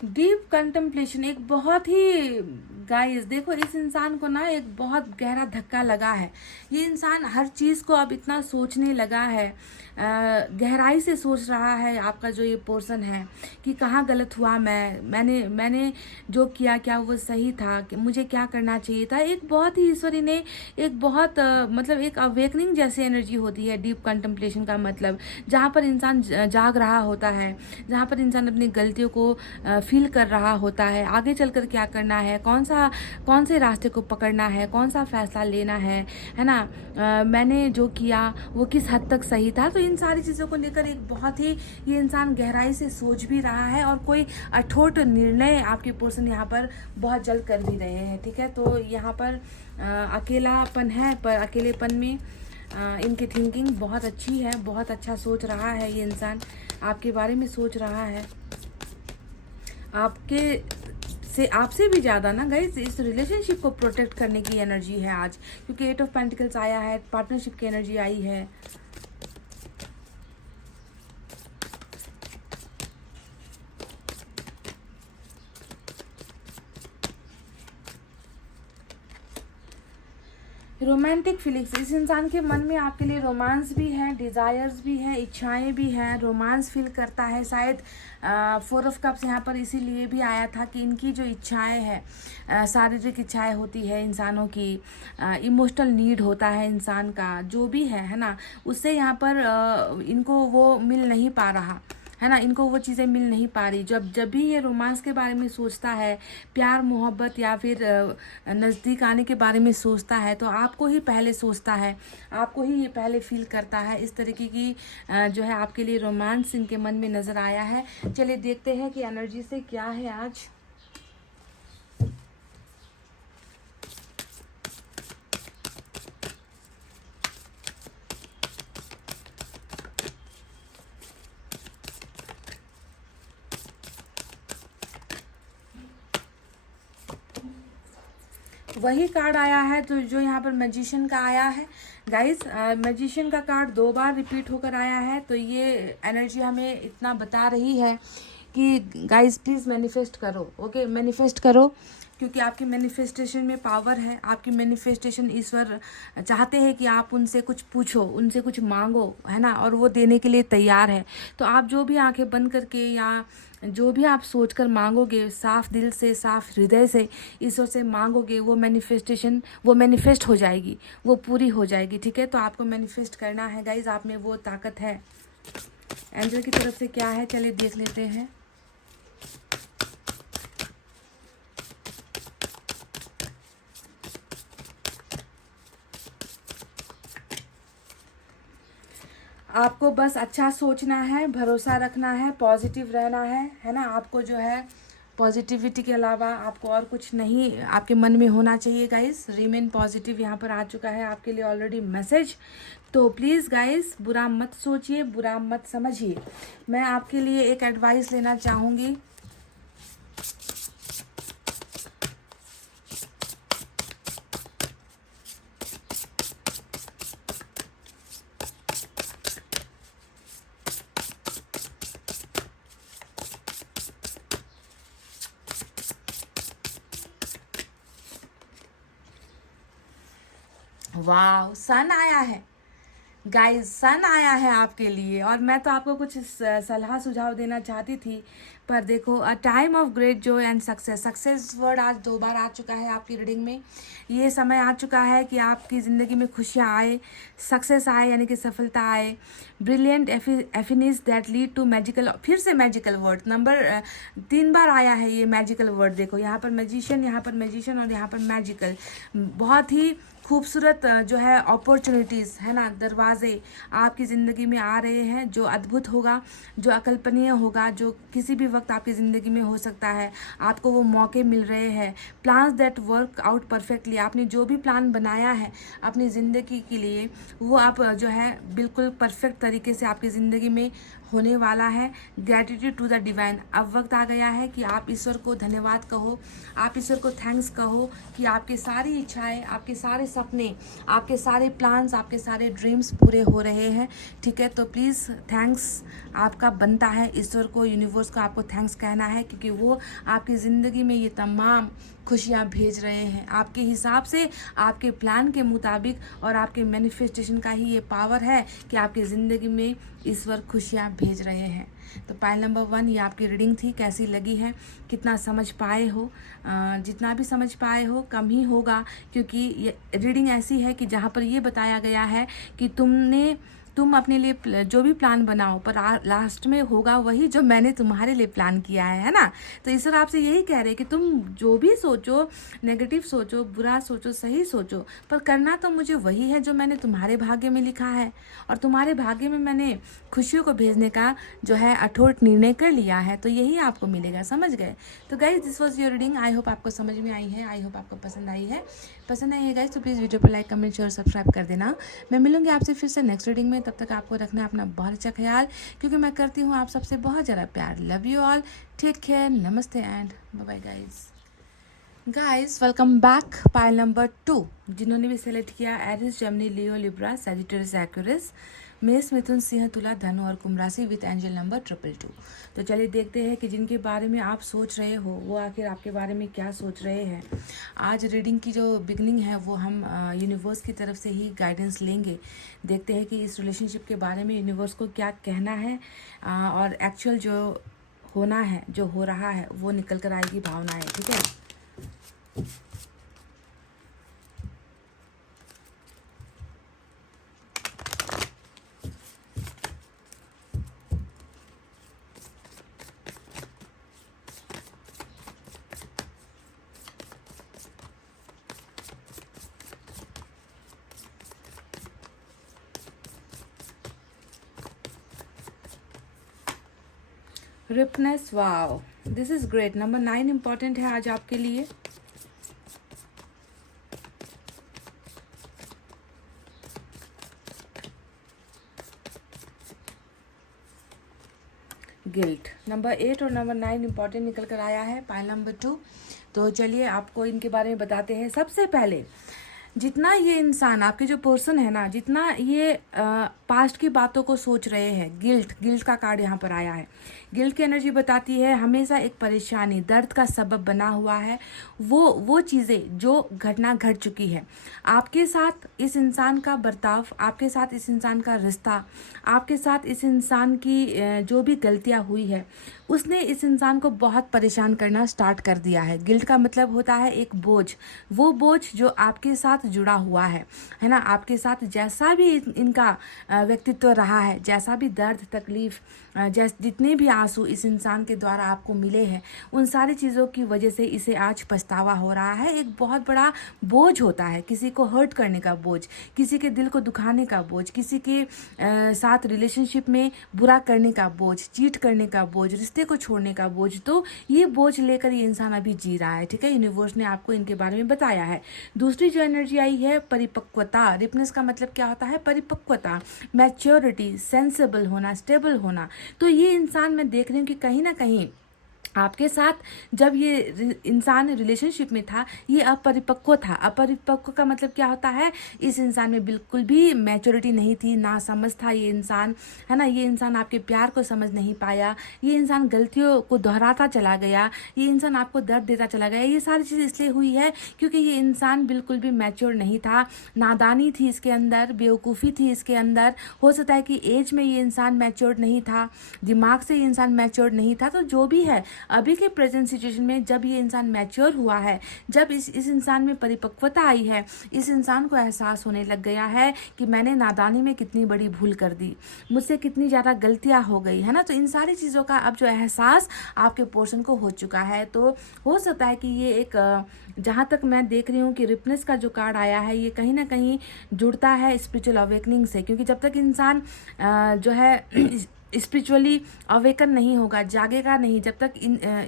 डीप कंटेम्पलेशन, एक बहुत ही गाइस देखो इस इंसान को ना एक बहुत गहरा धक्का लगा है। ये इंसान हर चीज़ को अब इतना सोचने लगा है, गहराई से सोच रहा है आपका जो ये पर्सन है कि कहाँ गलत हुआ, मैंने जो किया क्या वो सही था, कि मुझे क्या करना चाहिए था। एक बहुत ही ईश्वरी ने एक बहुत मतलब एक अवेकनिंग जैसी एनर्जी होती है डीप कंटेम्पलेशन का मतलब, जहाँ पर इंसान जाग रहा होता है, जहाँ पर इंसान अपनी गलतियों को फील कर रहा होता है, आगे चलकर क्या करना है, कौन से रास्ते को पकड़ना है, कौन सा फैसला लेना है ना। मैंने जो किया वो किस हद तक सही था। तो इन सारी चीज़ों को लेकर एक बहुत ही ये इंसान गहराई से सोच भी रहा है और कोई अठोट निर्णय आपके पर्सन यहाँ पर बहुत जल्द कर भी रहे हैं। ठीक है, तो यहाँ पर अकेलापन है, पर अकेलेपन में इनकी थिंकिंग बहुत अच्छी है, बहुत अच्छा सोच रहा है ये इंसान, आपके बारे में सोच रहा है, आपसे भी ज़्यादा ना गाइस इस रिलेशनशिप को प्रोटेक्ट करने की एनर्जी है आज, क्योंकि 8 ऑफ पेंटिकल्स आया है, पार्टनरशिप की एनर्जी आई है। रोमांटिक फीलिंग्स, इस इंसान के मन में आपके लिए रोमांस भी है, डिज़ायर्स भी है, इच्छाएं भी हैं, रोमांस फील करता है। शायद 4 ऑफ कप्स यहाँ पर इसीलिए भी आया था कि इनकी जो इच्छाएं है, शारीरिक इच्छाएं होती है इंसानों की, इमोशनल नीड होता है इंसान का, जो भी है ना, उससे यहाँ पर इनको वो मिल नहीं पा रहा है ना, इनको वो चीज़ें मिल नहीं पा रही। जब भी ये रोमांस के बारे में सोचता है, प्यार मोहब्बत या फिर नज़दीक आने के बारे में सोचता है, तो आपको ही पहले सोचता है, आपको ही ये पहले फील करता है। इस तरीके की जो है आपके लिए रोमांस इनके मन में नज़र आया है। चलिए देखते हैं कि एनर्जी से क्या है आज। वही कार्ड आया है तो जो यहाँ पर मैजिशियन का आया है गाइस। मैजिशियन का कार्ड 2 बार रिपीट होकर आया है, तो ये एनर्जी हमें इतना बता रही है कि गाइस प्लीज़ मैनिफेस्ट करो। ओके, मैनिफेस्ट करो, क्योंकि आपकी मैनिफेस्टेशन में पावर है। आपकी मैनिफेस्टेशन ईश्वर चाहते हैं कि आप उनसे कुछ पूछो, उनसे कुछ मांगो, है ना, और वो देने के लिए तैयार है। तो आप जो भी आंखें बंद करके या जो भी आप सोचकर मांगोगे, साफ दिल से, साफ हृदय से ईश्वर से मांगोगे, वो मैनिफेस्टेशन वो मैनिफेस्ट हो जाएगी, वो पूरी हो जाएगी। ठीक है, तो आपको मैनिफेस्ट करना है गाइज, आप में वो ताकत है। एंजल की तरफ से क्या है, चलिए देख लेते हैं। आपको बस अच्छा सोचना है, भरोसा रखना है, पॉजिटिव रहना है ना। आपको जो है पॉजिटिविटी के अलावा आपको और कुछ नहीं आपके मन में होना चाहिए गाइस। रिमेन पॉजिटिव यहाँ पर आ चुका है आपके लिए ऑलरेडी मैसेज। तो प्लीज़ गाइस बुरा मत सोचिए, बुरा मत समझिए। मैं आपके लिए एक एडवाइस लेना चाहूँगी। वाह, सन आया है गाइस, सन आया है आपके लिए। और मैं तो आपको कुछ सलाह सुझाव देना चाहती थी, पर देखो, a time of great Joy and success. Success word आज 2 बार आ चुका है आपकी रीडिंग में। ये समय आ चुका है कि आपकी ज़िंदगी में खुशियाँ आए, सक्सेस आए, यानी कि सफलता आए। Brilliant affinities that lead to magical, फिर से मैजिकल वर्ड नंबर 3 बार आया है ये मैजिकल वर्ड। देखो यहाँ पर मैजिशियन, यहाँ पर मैजिशियन और यहाँ पर मैजिकल। बहुत ही खूबसूरत जो है अपॉर्चुनिटीज़, है ना, दरवाजे आपकी ज़िंदगी में आ रहे हैं, जो अद्भुत होगा, जो अकल्पनीय होगा, जो किसी भी वक्त आपकी ज़िंदगी में हो सकता है। आपको वो मौके मिल रहे हैं। Plans that work out perfectly, आपने जो भी प्लान बनाया है अपनी ज़िंदगी के लिए, वो आप जो है बिल्कुल परफेक्ट तरीके से आपकी ज़िंदगी में होने वाला है। ग्रेटिट्यूड टू द डिवाइन, अब वक्त आ गया है कि आप ईश्वर को धन्यवाद कहो, आप ईश्वर को थैंक्स कहो कि आपकी सारी इच्छाएं, आपके सारे सपने, आपके सारे प्लान्स, आपके सारे ड्रीम्स पूरे हो रहे हैं। ठीक है, तो प्लीज़ थैंक्स आपका बनता है ईश्वर को, यूनिवर्स को आपको थैंक्स कहना है, क्योंकि वो आपकी ज़िंदगी में ये तमाम खुशियाँ भेज रहे हैं आपके हिसाब से, आपके प्लान के मुताबिक। और आपके मैनिफेस्टेशन का ही ये पावर है कि आपकी ज़िंदगी में ईश्वर खुशियाँ भेज रहे हैं। तो पाइल नंबर 1 ये आपकी रीडिंग थी। कैसी लगी है, कितना समझ पाए हो? जितना भी समझ पाए हो कम ही होगा, क्योंकि ये रीडिंग ऐसी है कि जहाँ पर ये बताया गया है कि तुम अपने लिए जो भी प्लान बनाओ, पर लास्ट में होगा वही जो मैंने तुम्हारे लिए प्लान किया है ना। तो ईश्वर आपसे यही कह रहे हैं कि तुम जो भी सोचो, नेगेटिव सोचो, बुरा सोचो, सही सोचो, पर करना तो मुझे वही है जो मैंने तुम्हारे भाग्य में लिखा है। और तुम्हारे भाग्य में मैंने खुशियों को भेजने का जो है अठोट निर्णय कर लिया है, तो यही आपको मिलेगा। समझ गए? तो guys this was your reading. I hope आपको समझ में आई है, आई होप आपको पसंद आई है। पसंद आई है गाइज तो प्लीज़ वीडियो पर लाइक, कमेंट, शेयर, सब्सक्राइब कर देना। मैं मिलूंगी आपसे फिर से नेक्स्ट रीडिंग में। तब तक आपको रखना है अपना बहुत अच्छा ख्याल, क्योंकि मैं करती हूँ आप सबसे बहुत ज़्यादा प्यार। Love you all, take care, नमस्ते and bye bye guys. Welcome back. Pile number 2 जिन्होंने भी सेलेक्ट किया Aries, Gemini, Leo, Libra, Sagittarius, Aquarius, मेष, मिथुन, सिंह, तुला, धनु और कुंभ राशि विद एंजल नंबर 222। तो चलिए देखते हैं कि जिनके बारे में आप सोच रहे हो वो आखिर आपके बारे में क्या सोच रहे हैं। आज रीडिंग की जो बिगनिंग है वो हम यूनिवर्स की तरफ से ही गाइडेंस लेंगे। देखते हैं कि इस रिलेशनशिप के बारे में यूनिवर्स को क्या कहना है, और एक्चुअल जो होना है, जो हो रहा है, वो निकल कर आएगी भावनाएं। ठीक है, ripeness, wow, this is great. Number 9 important है आज आपके लिए। गिल्ट। नंबर 8 और नंबर 9 इम्पॉर्टेंट निकल कर आया है। Pile number 2। तो चलिए आपको इनके बारे में बताते हैं। सबसे पहले जितना ये इंसान, आपके जो पर्सन है ना, जितना ये पास्ट की बातों को सोच रहे हैं, गिल्ट का कार्ड यहाँ पर आया है। गिल्ट की एनर्जी बताती है हमेशा एक परेशानी, दर्द का सबब बना हुआ है वो चीज़ें जो घटना घट चुकी है। आपके साथ इस इंसान का बर्ताव, आपके साथ इस इंसान का रिश्ता, आपके साथ इस इंसान की जो भी गलतियाँ हुई है, उसने इस इंसान को बहुत परेशान करना स्टार्ट कर दिया है। गिल्ट का मतलब होता है एक बोझ, वो बोझ जो आपके साथ जुड़ा हुआ है ना। आपके साथ जैसा भी इनका व्यक्तित्व रहा है, जैसा भी दर्द तकलीफ, जितने भी आंसू इस इंसान के द्वारा आपको मिले हैं, उन सारी चीज़ों की वजह से इसे आज पछतावा हो रहा है। एक बहुत बड़ा बोझ होता है, किसी को हर्ट करने का बोझ, किसी के दिल को दुखाने का बोझ, किसी के साथ रिलेशनशिप में बुरा करने का बोझ, चीट करने का बोझ, रिश्ते को छोड़ने का बोझ। तो ये बोझ लेकर ये इंसान अभी जी रहा है, ठीक है। यूनिवर्स ने आपको इनके बारे में बताया है। दूसरी जो एनर्जी आई है परिपक्वता। रिपनेस का मतलब क्या होता है? परिपक्वता, मैच्योरिटी, सेंसेबल होना, स्टेबल होना। तो ये इंसान मैं देख रही हूँ कि कहीं ना कहीं आपके साथ जब ये इंसान रिलेशनशिप में था, ये अपरिपक्व था। अपरिपक्व का मतलब क्या होता है? इस इंसान में बिल्कुल भी मैच्योरिटी नहीं थी, ना समझ था ये इंसान, है ना। ये इंसान आपके प्यार को समझ नहीं पाया, ये इंसान गलतियों को दोहराता चला गया, ये इंसान आपको दर्द देता चला गया। ये सारी चीज़ इसलिए हुई है क्योंकि ये इंसान बिल्कुल भी मैच्योर नहीं था, नादानी थी इसके अंदर, बेवकूफ़ी थी इसके अंदर। हो सकता है कि एज में ये इंसान मैच्योर नहीं था, दिमाग से ये इंसान मैच्योर नहीं था। तो जो भी है, अभी के प्रेजेंट सिचुएशन में जब ये इंसान मैच्योर हुआ है, जब इस इंसान में परिपक्वता आई है, इस इंसान को एहसास होने लग गया है कि मैंने नादानी में कितनी बड़ी भूल कर दी, मुझसे कितनी ज़्यादा गलतियां हो गई, है ना। तो इन सारी चीज़ों का अब जो एहसास आपके पोर्शन को हो चुका है। तो हो सकता है कि ये एक जहाँ तक मैं देख रही हूँ कि रिपनेस का जो कार्ड आया है, ये कहीं ना कहीं जुड़ता है स्पिरिचुअल अवेकनिंग से। क्योंकि जब तक इंसान जो है स्पिरिचुअली अवेकन नहीं होगा, जागेगा नहीं, जब तक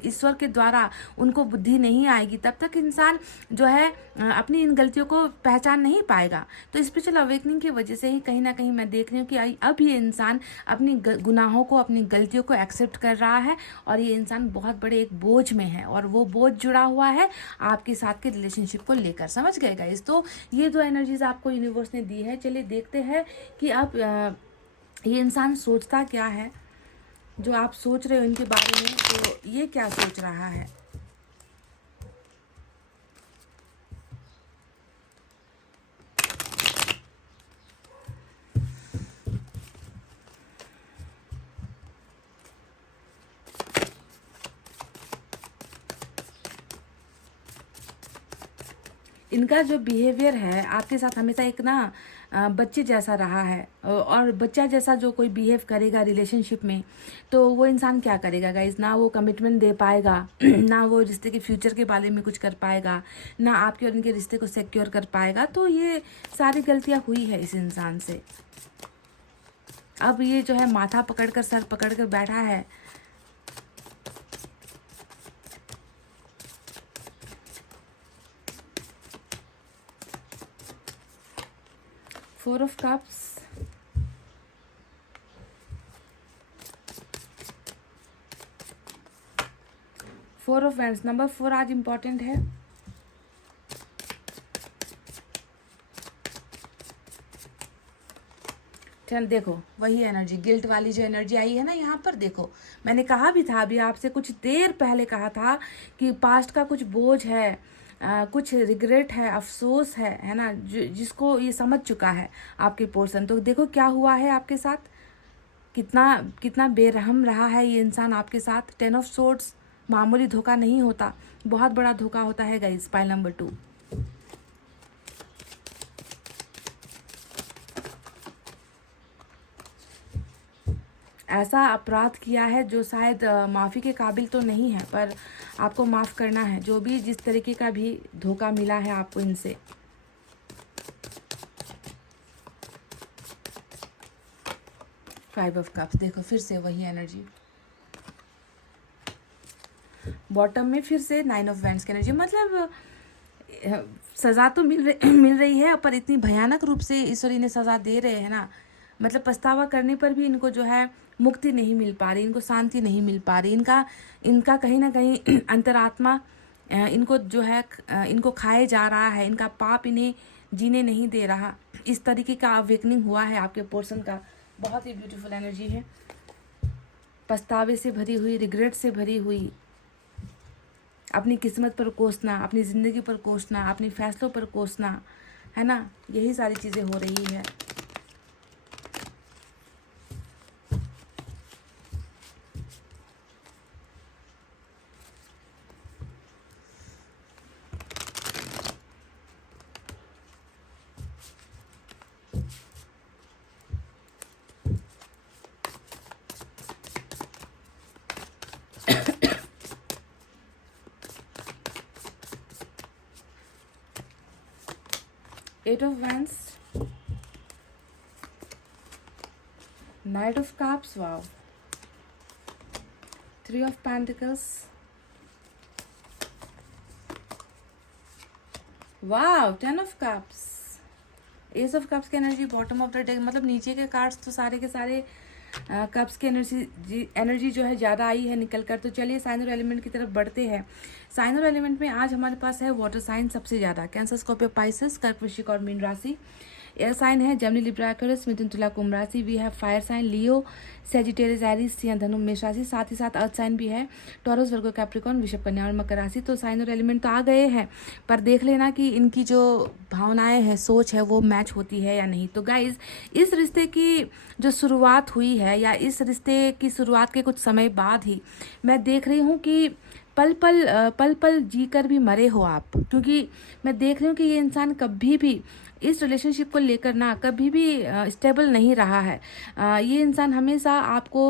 ईश्वर के द्वारा उनको बुद्धि नहीं आएगी, तब तक इंसान जो है अपनी इन गलतियों को पहचान नहीं पाएगा। तो स्पिरिचुअल अवेकनिंग की वजह से ही कहीं ना कहीं मैं देख रही हूँ कि अब ये इंसान अपनी गुनाहों को, अपनी गलतियों को एक्सेप्ट कर रहा है, और ये इंसान बहुत बड़े एक बोझ में है, और वो बोझ जुड़ा हुआ है आपके साथ के रिलेशनशिप को लेकर। समझ गए गाइस? तो ये दो एनर्जीज आपको यूनिवर्स ने दी है। चलिए देखते हैं कि अब ये इंसान सोचता क्या है, जो आप सोच रहे हो इनके बारे में, तो ये क्या सोच रहा है। इनका जो बिहेवियर है आपके साथ हमेशा एक ना बच्चे जैसा रहा है, और बच्चा जैसा जो कोई बिहेव करेगा रिलेशनशिप में, तो वो इंसान क्या करेगा गाइज? ना वो कमिटमेंट दे पाएगा, ना वो रिश्ते के फ्यूचर के बारे में कुछ कर पाएगा, ना आपके और इनके रिश्ते को सिक्योर कर पाएगा। तो ये सारी गलतियाँ हुई है इस इंसान से। अब ये जो है माथा पकड़कर, सर पकड़कर बैठा है। Four of cups, four of wands. Number 4 आज इम्पॉर्टेंट है। चल देखो, वही एनर्जी, गिल्ट वाली जो एनर्जी आई है ना यहाँ पर, देखो मैंने कहा भी था अभी आपसे कुछ देर पहले कहा था कि पास्ट का कुछ बोझ है, कुछ रिग्रेट है, अफसोस है ना, जिसको ये समझ चुका है आपके पोर्सन। तो देखो क्या हुआ है आपके साथ, कितना कितना बेरहम रहा है ये इंसान आपके साथ। 10 ऑफ सोर्ड्स मामूली धोखा नहीं होता, बहुत बड़ा धोखा होता है गाइस। पाइल नंबर 2, ऐसा अपराध किया है जो शायद माफ़ी के काबिल तो नहीं है, पर आपको माफ़ करना है, जो भी जिस तरीके का भी धोखा मिला है आपको इनसे। फाइव ऑफ कप्स, देखो फिर से वही एनर्जी। बॉटम में फिर से 9 ऑफ वैंड्स की एनर्जी। मतलब सज़ा तो मिल रही है, पर इतनी भयानक रूप से ईश्वर इन्हें सज़ा दे रहे हैं ना, मतलब पछतावा करने पर भी इनको जो है मुक्ति नहीं मिल पा रही, इनको शांति नहीं मिल पा रही। इनका कहीं ना कहीं अंतरात्मा इनको जो है इनको खाए जा रहा है, इनका पाप इन्हें जीने नहीं दे रहा, इस तरीके का अवेकनिंग हुआ है आपके पोर्शन का। बहुत ही ब्यूटीफुल एनर्जी है, पछतावे से भरी हुई, रिग्रेट से भरी हुई, अपनी किस्मत पर कोसना, अपनी ज़िंदगी पर कोसना, अपने फैसलों पर कोसना, है ना, यही सारी चीज़ें हो रही है। Eight of Wands, Knight of Cups, wow, Three of Pentacles, wow, 10 of cups, ace of cups की energy bottom of the deck, मतलब नीचे के कार्ड्स तो सारे के सारे कप्स की एनर्जी जो है ज़्यादा आई है निकल कर। तो चलिए साइन और एलिमेंट की तरफ बढ़ते हैं। साइन और एलिमेंट में आज हमारे पास है वाटर साइन सबसे ज़्यादा, कैंसर, स्कॉर्पियो, पाइसेस, कर्क, वृश्चिक और मीन राशि। एयर साइन है जेमिनी, लिब्रा, एक्वेरियस, मिथुन, तुला, कुंभ राशि। वी है fire sign Leo, Sagittarius, Aries, सिंह, धनु, मेष राशि। साथ ही साथ अर्थ साइन भी है टॉरस, वर्गो, कैप्रिकॉर्न, वृषभ, कन्या और मकर राशि। तो साइन और एलिमेंट तो आ गए हैं, पर देख लेना कि इनकी जो भावनाएं हैं, सोच है, वो मैच होती है या नहीं। तो गाइज, इस रिश्ते की जो शुरुआत हुई है, या इस रिश्ते की शुरुआत के कुछ समय बाद ही मैं देख रही हूँ कि पल पल जी कर भी मरे हो आप, क्योंकि मैं देख रही हूँ कि ये इंसान कभी भी इस रिलेशनशिप को लेकर ना कभी भी स्टेबल नहीं रहा है। ये इंसान हमेशा आपको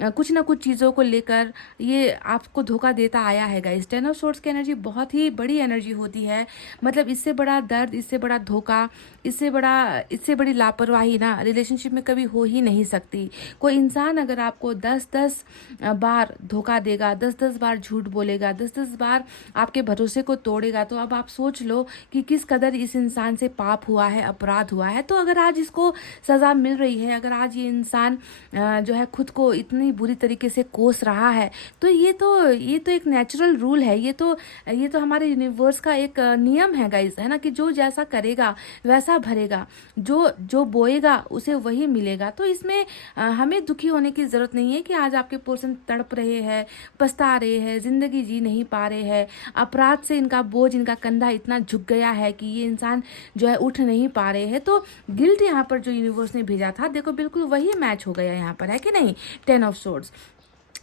कुछ ना कुछ चीज़ों को लेकर ये आपको धोखा देता आया है गाइस। 10 ऑफ सोर्ड्स की एनर्जी बहुत ही बड़ी एनर्जी होती है, मतलब इससे बड़ा दर्द, इससे बड़ा धोखा, इससे बड़ी लापरवाही ना रिलेशनशिप में कभी हो ही नहीं सकती। कोई इंसान अगर आपको 10-10 बार धोखा देगा, 10-10 बार झूठ बोलेगा, 10-10 बार आपके भरोसे को तोड़ेगा, तो अब आप सोच लो कि किस कदर इस इंसान से पाप हुआ है, अपराध हुआ है। तो अगर आज इसको सज़ा मिल रही है, अगर आज ये इंसान जो है खुद को इतनी बुरी तरीके से कोस रहा है, तो ये तो एक नेचुरल रूल है, ये तो हमारे यूनिवर्स का एक नियम है गाइस, है ना, कि जो जैसा करेगा वैसा भरेगा, जो बोएगा उसे वही मिलेगा। तो इसमें हमें दुखी होने की ज़रूरत नहीं है कि आज आपके पर्सन तड़प रहे हैं, पछता रहे हैं, ज़िंदगी जी नहीं पा रहे हैं, अपराध से इनका बोझ, इनका कंधा इतना झुक गया है कि ये इंसान जो है उठ नहीं पा रहे हैं। तो गिल्ट यहाँ पर जो यूनिवर्स ने भेजा था, देखो बिल्कुल वही मैच हो गया यहाँ पर, है कि नहीं। 10 ऑफ सोर्ड्स,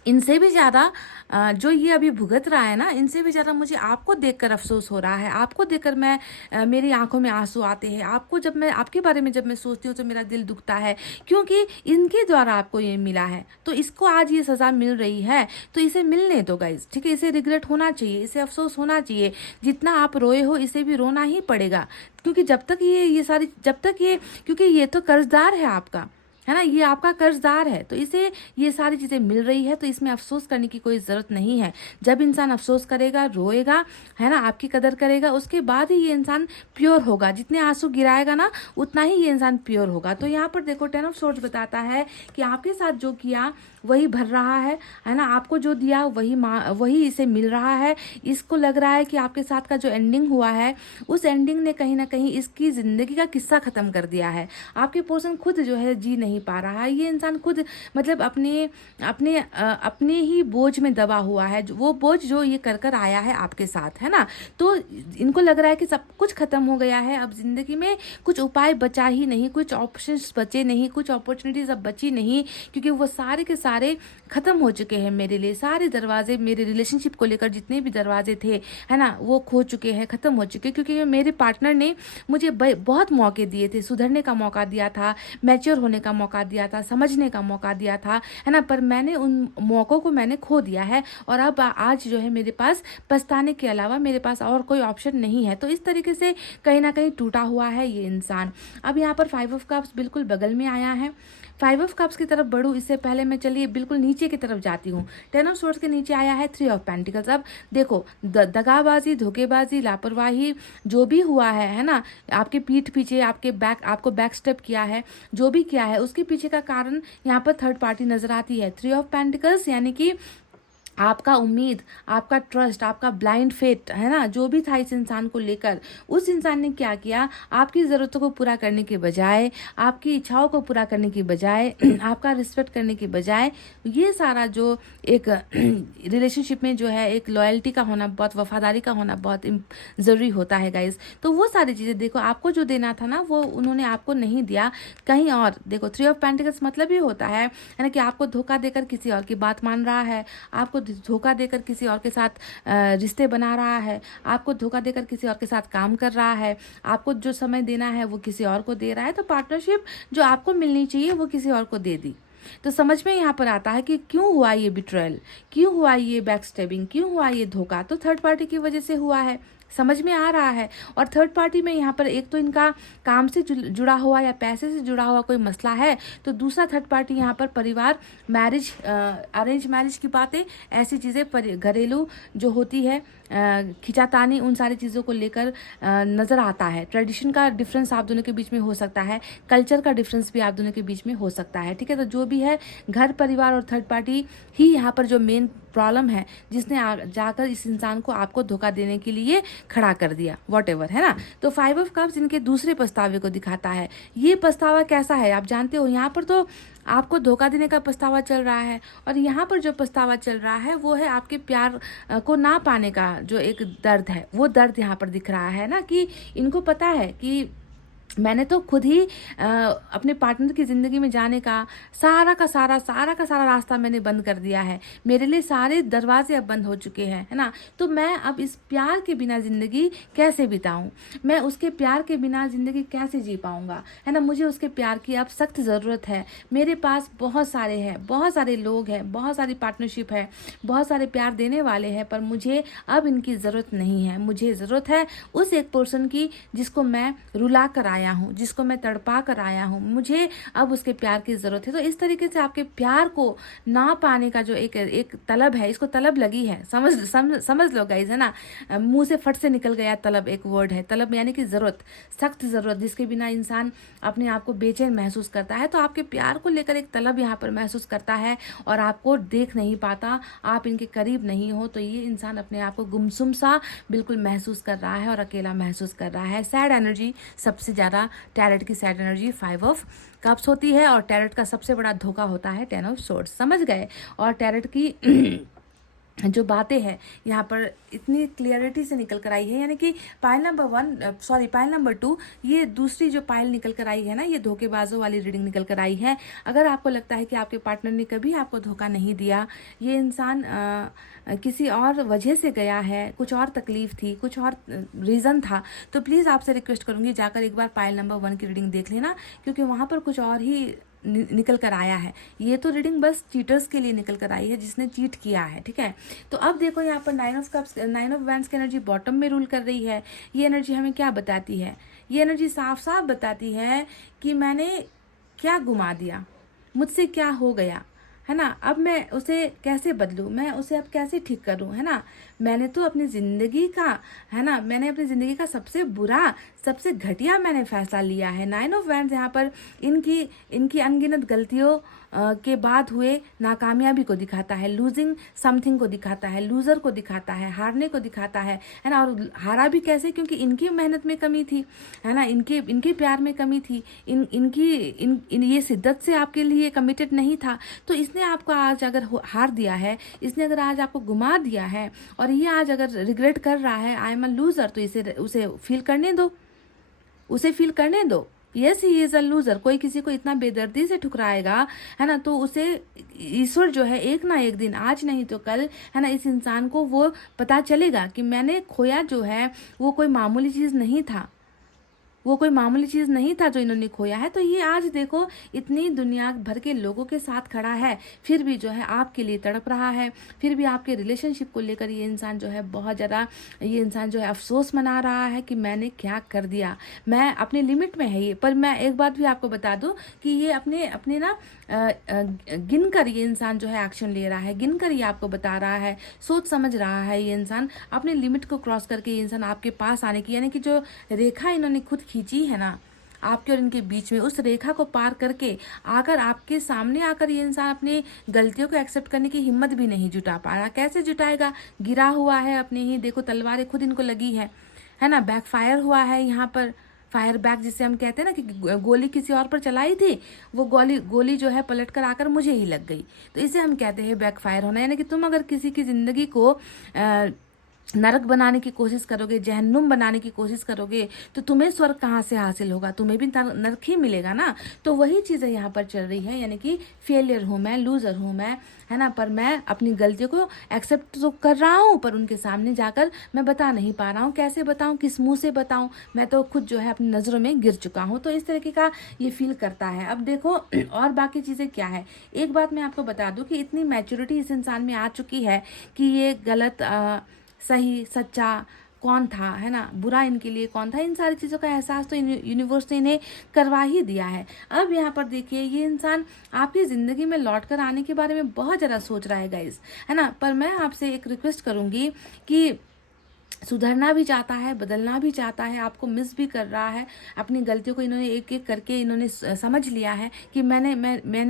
इनसे भी ज़्यादा जो ये अभी भुगत रहा है ना, इनसे भी ज़्यादा मुझे आपको देखकर अफसोस हो रहा है, आपको देखकर मेरी आंखों में आंसू आते हैं। आपको जब मैं आपके बारे में जब मैं सोचती हूँ तो मेरा दिल दुखता है, क्योंकि इनके द्वारा आपको ये मिला है, तो इसको आज ये सज़ा मिल रही है, तो इसे मिलने दो गाइज, ठीक है। इसे रिग्रेट होना चाहिए, इसे अफसोस होना चाहिए, जितना आप रोए हो इसे भी रोना ही पड़ेगा, क्योंकि क्योंकि ये तो कर्जदार है आपका, है ना, ये आपका कर्जदार है, तो इसे ये सारी चीज़ें मिल रही है, तो इसमें अफसोस करने की कोई ज़रूरत नहीं है। जब इंसान अफसोस करेगा, रोएगा, है ना, आपकी कदर करेगा, उसके बाद ही ये इंसान प्योर होगा। जितने आंसू गिराएगा ना, उतना ही ये इंसान प्योर होगा। तो यहाँ पर देखो 10 ऑफ सोर्ड्स बताता है कि आपके साथ जो किया वही भर रहा है ना, आपको जो दिया वही इसे मिल रहा है। इसको लग रहा है कि आपके साथ का जो एंडिंग हुआ है, उस एंडिंग ने कहीं ना कहीं इसकी ज़िंदगी का किस्सा ख़त्म कर दिया है। आपके पर्सन खुद जो है जी नहीं पा रहा है, ये इंसान खुद मतलब अपने ही बोझ में दबा हुआ है, वो बोझ जो ये कर आया है आपके साथ, है ना। तो इनको लग रहा है कि सब कुछ खत्म हो गया है, अब जिंदगी में कुछ उपाय बचा ही नहीं, कुछ ऑप्शंस बचे नहीं, कुछ अपॉर्चुनिटीज अब बची नहीं, क्योंकि वो सारे के सारे खत्म हो चुके हैं मेरे लिए। सारे दरवाजे मेरे रिलेशनशिप को लेकर जितने भी दरवाजे थे, है ना, वो खो चुके हैं, खत्म हो चुके हैं, क्योंकि मेरे पार्टनर ने मुझे बहुत मौके दिए थे, सुधरने का मौका दिया था, मैच्योर होने का मौका दिया था, समझने का मौका दिया था, है ना, पर मैंने उन मौक़ों को मैंने खो दिया है, और अब आज जो है मेरे पास पछताने के अलावा मेरे पास और कोई ऑप्शन नहीं है। तो इस तरीके से कहीं ना कहीं टूटा हुआ है ये इंसान। अब यहाँ पर 5 ऑफ कप्स बिल्कुल बगल में आया है। 5 ऑफ कप्स की तरफ बढ़ूँ इससे पहले मैं चलिए बिल्कुल नीचे की तरफ जाती हूँ। 10 ऑफ सोर्ड्स के नीचे आया है 3 ऑफ पेंटिकल्स। अब देखो दगाबाजी, धोखेबाजी, लापरवाही जो भी हुआ है ना, आपके पीठ पीछे आपको बैक स्टेप किया है, जो भी किया है उसके पीछे का कारण यहाँ पर थर्ड पार्टी नजर आती है। 3 ऑफ पेंटिकल्स यानी कि आपका उम्मीद, आपका ट्रस्ट, आपका ब्लाइंड फेथ है ना, जो भी था इस इंसान को लेकर, उस इंसान ने क्या किया, आपकी ज़रूरतों को पूरा करने के बजाय, आपकी इच्छाओं को पूरा करने की बजाय, आपका रिस्पेक्ट करने की बजाय, ये सारा जो एक रिलेशनशिप में जो है एक लॉयल्टी का होना, बहुत वफादारी का होना बहुत ज़रूरी होता है गाइज। तो वो सारी चीज़ें देखो, आपको जो देना था ना वो उन्होंने आपको नहीं दिया, कहीं और। देखो 3 ऑफ पेंटिकल्स मतलब ही होता है ना कि आपको धोखा देकर किसी और की बात मान रहा है, आपको धोखा देकर किसी और के साथ रिश्ते बना रहा है, आपको धोखा देकर किसी और के साथ काम कर रहा है, आपको जो समय देना है वो किसी और को दे रहा है। तो पार्टनरशिप जो आपको मिलनी चाहिए वो किसी और को दे दी। तो समझ में यहाँ पर आता है कि क्यों हुआ ये बिट्रेयल, क्यों हुआ ये बैकस्टेबिंग, क्यों हुआ ये धोखा। तो थर्ड पार्टी की वजह से हुआ है, समझ में आ रहा है। और थर्ड पार्टी में यहाँ पर एक तो इनका काम से जुड़ा हुआ या पैसे से जुड़ा हुआ कोई मसला है, तो दूसरा थर्ड पार्टी यहाँ पर परिवार, मैरिज, अरेंज मैरिज की बातें, ऐसी चीज़ें घरेलू जो होती है, खिंचातानी, उन सारी चीज़ों को लेकर नज़र आता है। ट्रेडिशन का डिफरेंस आप दोनों के बीच में हो सकता है, कल्चर का डिफरेंस भी आप दोनों के बीच में हो सकता है, ठीक है। तो जो भी है, घर परिवार और थर्ड पार्टी ही यहाँ पर जो मेन प्रॉब्लम है, जिसने जाकर इस इंसान को आपको धोखा देने के लिए खड़ा कर दिया, वॉटएवर, है ना। तो 5 ऑफ कप्स इनके दूसरे पछतावे को दिखाता है। ये पछतावा कैसा है आप जानते हो, यहाँ पर तो आपको धोखा देने का पछतावा चल रहा है, और यहाँ पर जो पछतावा चल रहा है वो है आपके प्यार को ना पाने का जो एक दर्द है, वो दर्द यहाँ पर दिख रहा है ना, कि इनको पता है कि मैंने तो खुद ही अपने पार्टनर की ज़िंदगी में जाने का सारा का सारा रास्ता मैंने बंद कर दिया है, मेरे लिए सारे दरवाजे अब बंद हो चुके हैं, है ना। तो मैं अब इस प्यार के बिना ज़िंदगी कैसे बिताऊं, मैं उसके प्यार के बिना ज़िंदगी कैसे जी पाऊंगा, है ना। मुझे उसके प्यार की अब सख्त ज़रूरत है। मेरे पास बहुत सारे हैं, बहुत सारे लोग हैं, बहुत सारी पार्टनरशिप है, बहुत सारे प्यार देने वाले हैं, पर मुझे अब इनकी ज़रूरत नहीं है। मुझे ज़रूरत है उस एक पर्सन की जिसको मैं रुला कर आया हूँ, जिसको मैं तड़पा कर आया हूँ, मुझे अब उसके प्यार की ज़रूरत है। तो इस तरीके से आपके प्यार को ना पाने का जो एक तलब है, इसको तलब लगी है, समझ लो गाइज, है ना। मुंह से फट से निकल गया तलब, एक वर्ड है तलब, यानी कि ज़रूरत, सख्त ज़रूरत, जिसके बिना इंसान अपने आप को बेचैन महसूस करता है। तो आपके प्यार को लेकर एक तलब यहाँ पर महसूस करता है और आपको देख नहीं पाता, आप इनके करीब नहीं हो। तो ये इंसान अपने आप को गुमसुम सा बिल्कुल महसूस कर रहा है और अकेला महसूस कर रहा है। सैड एनर्जी सबसे ज़्यादा, टैरेट की सैड एनर्जी 5 ऑफ कप्स होती है, और टैरेट का सबसे बड़ा धोखा होता है 10 ऑफ सोर्ड्स, समझ गए। और टैरेट की जो बातें हैं यहाँ पर इतनी क्लियरिटी से निकल कर आई है, यानी कि पाइल नंबर 2, ये दूसरी जो पाइल निकल कर आई है ना, ये धोखेबाजों वाली रीडिंग निकल कर आई है। अगर आपको लगता है कि आपके पार्टनर ने कभी आपको धोखा नहीं दिया, ये इंसान किसी और वजह से गया है, कुछ और तकलीफ थी, कुछ और रीज़न था, तो प्लीज़ आपसे रिक्वेस्ट करूँगी जाकर एक बार पाइल नंबर 1 की रीडिंग देख लेना, क्योंकि वहाँ पर कुछ और ही निकल कर आया है। ये तो रीडिंग बस चीटर्स के लिए निकल कर आई है, जिसने चीट किया है, ठीक है। तो अब देखो यहाँ पर 9 ऑफ कप्स, 9 ऑफ वैंड्स की एनर्जी बॉटम में रूल कर रही है। ये एनर्जी हमें क्या बताती है, ये एनर्जी साफ साफ बताती है कि मैंने क्या गुमा दिया, मुझसे क्या हो गया, है ना। अब मैं उसे कैसे बदलूं, मैं उसे अब कैसे ठीक करूं, है ना। मैंने तो अपनी ज़िंदगी का, है ना, मैंने अपनी ज़िंदगी का सबसे बुरा, सबसे घटिया मैंने फैसला लिया है। 9 ऑफ वैंड्स यहाँ पर इनकी अनगिनत गलतियों के बाद हुए नाकामयाबी को दिखाता है, लूजिंग समथिंग को दिखाता है, लूज़र को दिखाता है, हारने को दिखाता है ना। और हारा भी कैसे, क्योंकि इनकी मेहनत में कमी थी, है ना, इनके प्यार में कमी थी, ये शिद्दत से आपके लिए कमिटेड नहीं था। तो इसने आपको आज अगर हार दिया है, इसने अगर आज आपको गुमा दिया है, और ये आज अगर रिग्रेट कर रहा है, आई एम अ लूज़र, तो उसे फील करने दो, उसे फील करने दो। Yes, he is a loser. कोई किसी को इतना बेदर्दी से ठुकराएगा, है ना, तो उसे ईश्वर जो है एक ना एक दिन, आज नहीं तो कल, है ना, इस इंसान को वो पता चलेगा कि मैंने खोया जो है वो कोई मामूली चीज़ नहीं था, वो कोई मामूली चीज़ नहीं था जो इन्होंने खोया है। तो ये आज देखो इतनी दुनिया भर के लोगों के साथ खड़ा है, फिर भी जो है आपके लिए तड़प रहा है, फिर भी आपके रिलेशनशिप को लेकर ये इंसान जो है बहुत ज़्यादा, ये इंसान जो है अफसोस मना रहा है कि मैंने क्या कर दिया। मैं अपने लिमिट में है ये, पर मैं एक बात भी आपको बता दूं कि ये अपने ना गिन कर ये इंसान जो है एक्शन ले रहा है, गिन कर ये आपको बता रहा है, सोच समझ रहा है ये इंसान, अपने लिमिट को क्रॉस करके ये इंसान आपके पास आने की, यानी कि जो रेखा इन्होंने खुद खींची है ना, आपके और इनके बीच में, उस रेखा को पार करके आकर आपके सामने आकर ये इंसान अपनी गलतियों को एक्सेप्ट करने की हिम्मत भी नहीं जुटा पा रहा। कैसे जुटाएगा? गिरा हुआ है अपने ही, देखो तलवारें खुद इनको लगी है ना, बैकफायर हुआ है यहाँ पर, फायर बैक जिसे हम कहते हैं ना, कि गोली किसी और पर चलाई थी, वो गोली जो है पलट कर आकर मुझे ही लग गई। तो इसे हम कहते हैं बैकफायर होना। यानी कि तुम अगर किसी की जिंदगी को नरक बनाने की कोशिश करोगे, जहन्नुम बनाने की कोशिश करोगे, तो तुम्हें स्वर्ग कहाँ से हासिल होगा? तुम्हें भी नरक ही मिलेगा ना। तो वही चीज़ें यहाँ पर चल रही है, यानी कि फेलियर हूँ मैं, लूजर हूँ मैं, है ना, पर मैं अपनी गलतियों को एक्सेप्ट तो कर रहा हूँ, पर उनके सामने जाकर मैं बता नहीं पा रहा हूँ। कैसे बताऊँ, किस मुंह से बताऊँ? मैं तो खुद जो है अपनी नज़रों में गिर चुका हूँ। तो इस तरीके का ये फील करता है। अब देखो और बाकी चीज़ें क्या है, एक बात मैं आपको बता दूँ कि इतनी मैच्योरिटी इस इंसान में आ चुकी है कि ये गलत सही सच्चा कौन था, है ना, बुरा इनके लिए कौन था, इन सारी चीज़ों का एहसास तो यूनिवर्स ने इन्हें करवा ही दिया है। अब यहाँ पर देखिए, ये इंसान आपकी ज़िंदगी में लौट कर आने के बारे में बहुत ज़्यादा सोच रहा है गाइस, है ना। पर मैं आपसे एक रिक्वेस्ट करूँगी कि सुधरना भी चाहता है, बदलना भी चाहता है, आपको मिस भी कर रहा है। अपनी गलतियों को इन्होंने एक एक करके इन्होंने समझ लिया है कि मैंने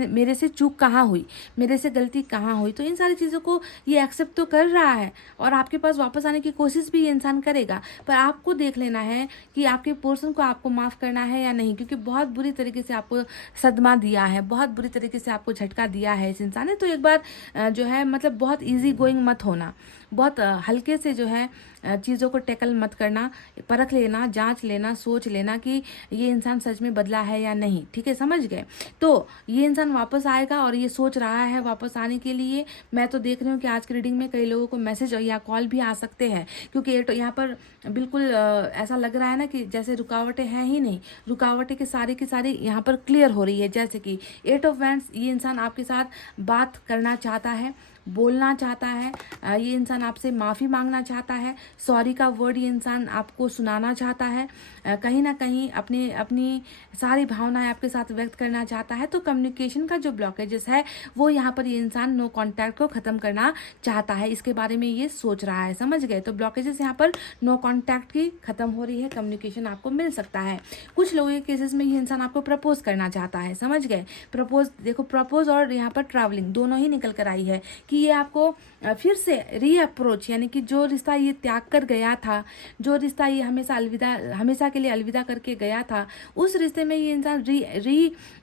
मेरे से चूक कहाँ हुई, मेरे से गलती कहाँ हुई। तो इन सारी चीज़ों को ये एक्सेप्ट तो कर रहा है और आपके पास वापस आने की कोशिश भी ये इंसान करेगा। पर आपको देख लेना है कि आपके पर्सन को आपको माफ़ करना है या नहीं, क्योंकि बहुत बुरी तरीके से आपको सदमा दिया है, बहुत बुरी तरीके से आपको झटका दिया है इस इंसान ने। तो एक बार जो है मतलब बहुत ईजी गोइंग मत होना, बहुत हल्के से जो है चीज़ों को टैकल मत करना, परख लेना, जांच लेना, सोच लेना कि ये इंसान सच में बदला है या नहीं। ठीक है, समझ गए? तो ये इंसान वापस आएगा और ये सोच रहा है वापस आने के लिए। मैं तो देख रही हूँ कि आज की रीडिंग में कई लोगों को मैसेज या कॉल भी आ सकते हैं, क्योंकि यहाँ पर बिल्कुल ऐसा लग रहा है ना कि जैसे रुकावटें हैं ही नहीं, रुकावटें की सारी यहाँ पर क्लियर हो रही है। जैसे कि 8 ऑफ वैंड्स, ये इंसान आपके साथ बात करना चाहता है, बोलना चाहता है, ये इंसान आपसे माफ़ी मांगना चाहता है, सॉरी का वर्ड ये इंसान आपको सुनाना चाहता है, कहीं ना कहीं अपनी सारी भावनाएं आपके साथ व्यक्त करना चाहता है। तो कम्युनिकेशन का जो ब्लॉकेजेस है वो यहाँ पर ये इंसान नो कॉन्टैक्ट को ख़त्म करना चाहता है, इसके बारे में ये सोच रहा है। समझ गए? तो ब्लॉकेजेस यहाँ पर नो कॉन्टैक्ट की ख़त्म हो रही है, कम्युनिकेशन आपको मिल सकता है। कुछ लोगों के केसेस में ये इंसान आपको प्रपोज करना चाहता है। समझ गए? प्रपोज, देखो प्रपोज और यहाँ पर ट्रैवलिंग दोनों ही निकल कर आई है कि ये आपको फिर से रीअप्रोच, यानी कि जो रिश्ता ये त्याग कर गया था, जो रिश्ता ये हमेशा के लिए अलविदा करके गया था, उस रिश्ते में ये इंसान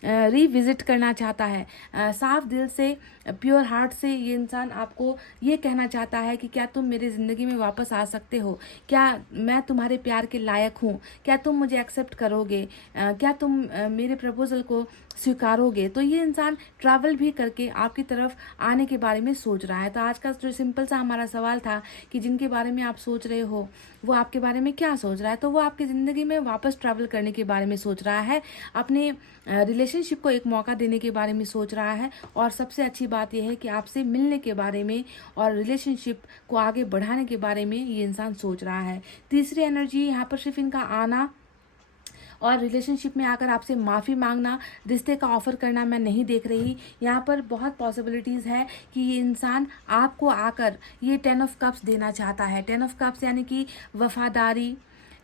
रीविजिट करना चाहता है। साफ दिल से, प्योर हार्ट से ये इंसान आपको ये कहना चाहता है कि क्या तुम मेरी ज़िंदगी में वापस आ सकते हो, क्या मैं तुम्हारे प्यार के लायक हूँ, क्या तुम मुझे एक्सेप्ट करोगे, क्या तुम मेरे प्रपोजल को स्वीकारोगे। तो ये इंसान ट्रैवल भी करके आपकी तरफ आने के बारे में सोच रहा है। तो आज का जो सिंपल सा हमारा सवाल था कि जिनके बारे में आप सोच रहे हो वो आपके बारे में क्या सोच रहा है, तो वो आपकी ज़िंदगी में वापस ट्रैवल करने के बारे में सोच रहा है, अपने रिलेशनशिप को एक मौका देने के बारे में सोच रहा है, और सबसे अच्छी बात यह है कि आपसे मिलने के बारे में और रिलेशनशिप को आगे बढ़ाने के बारे में ये इंसान सोच रहा है। तीसरी एनर्जी यहाँ पर सिर्फ इनका आना और रिलेशनशिप में आकर आपसे माफ़ी मांगना, रिश्ते का ऑफ़र करना मैं नहीं देख रही। यहाँ पर बहुत पॉसिबिलिटीज़ है कि ये इंसान आपको आकर ये 10 ऑफ कप्स देना चाहता है। 10 ऑफ कप्स यानी कि वफादारी,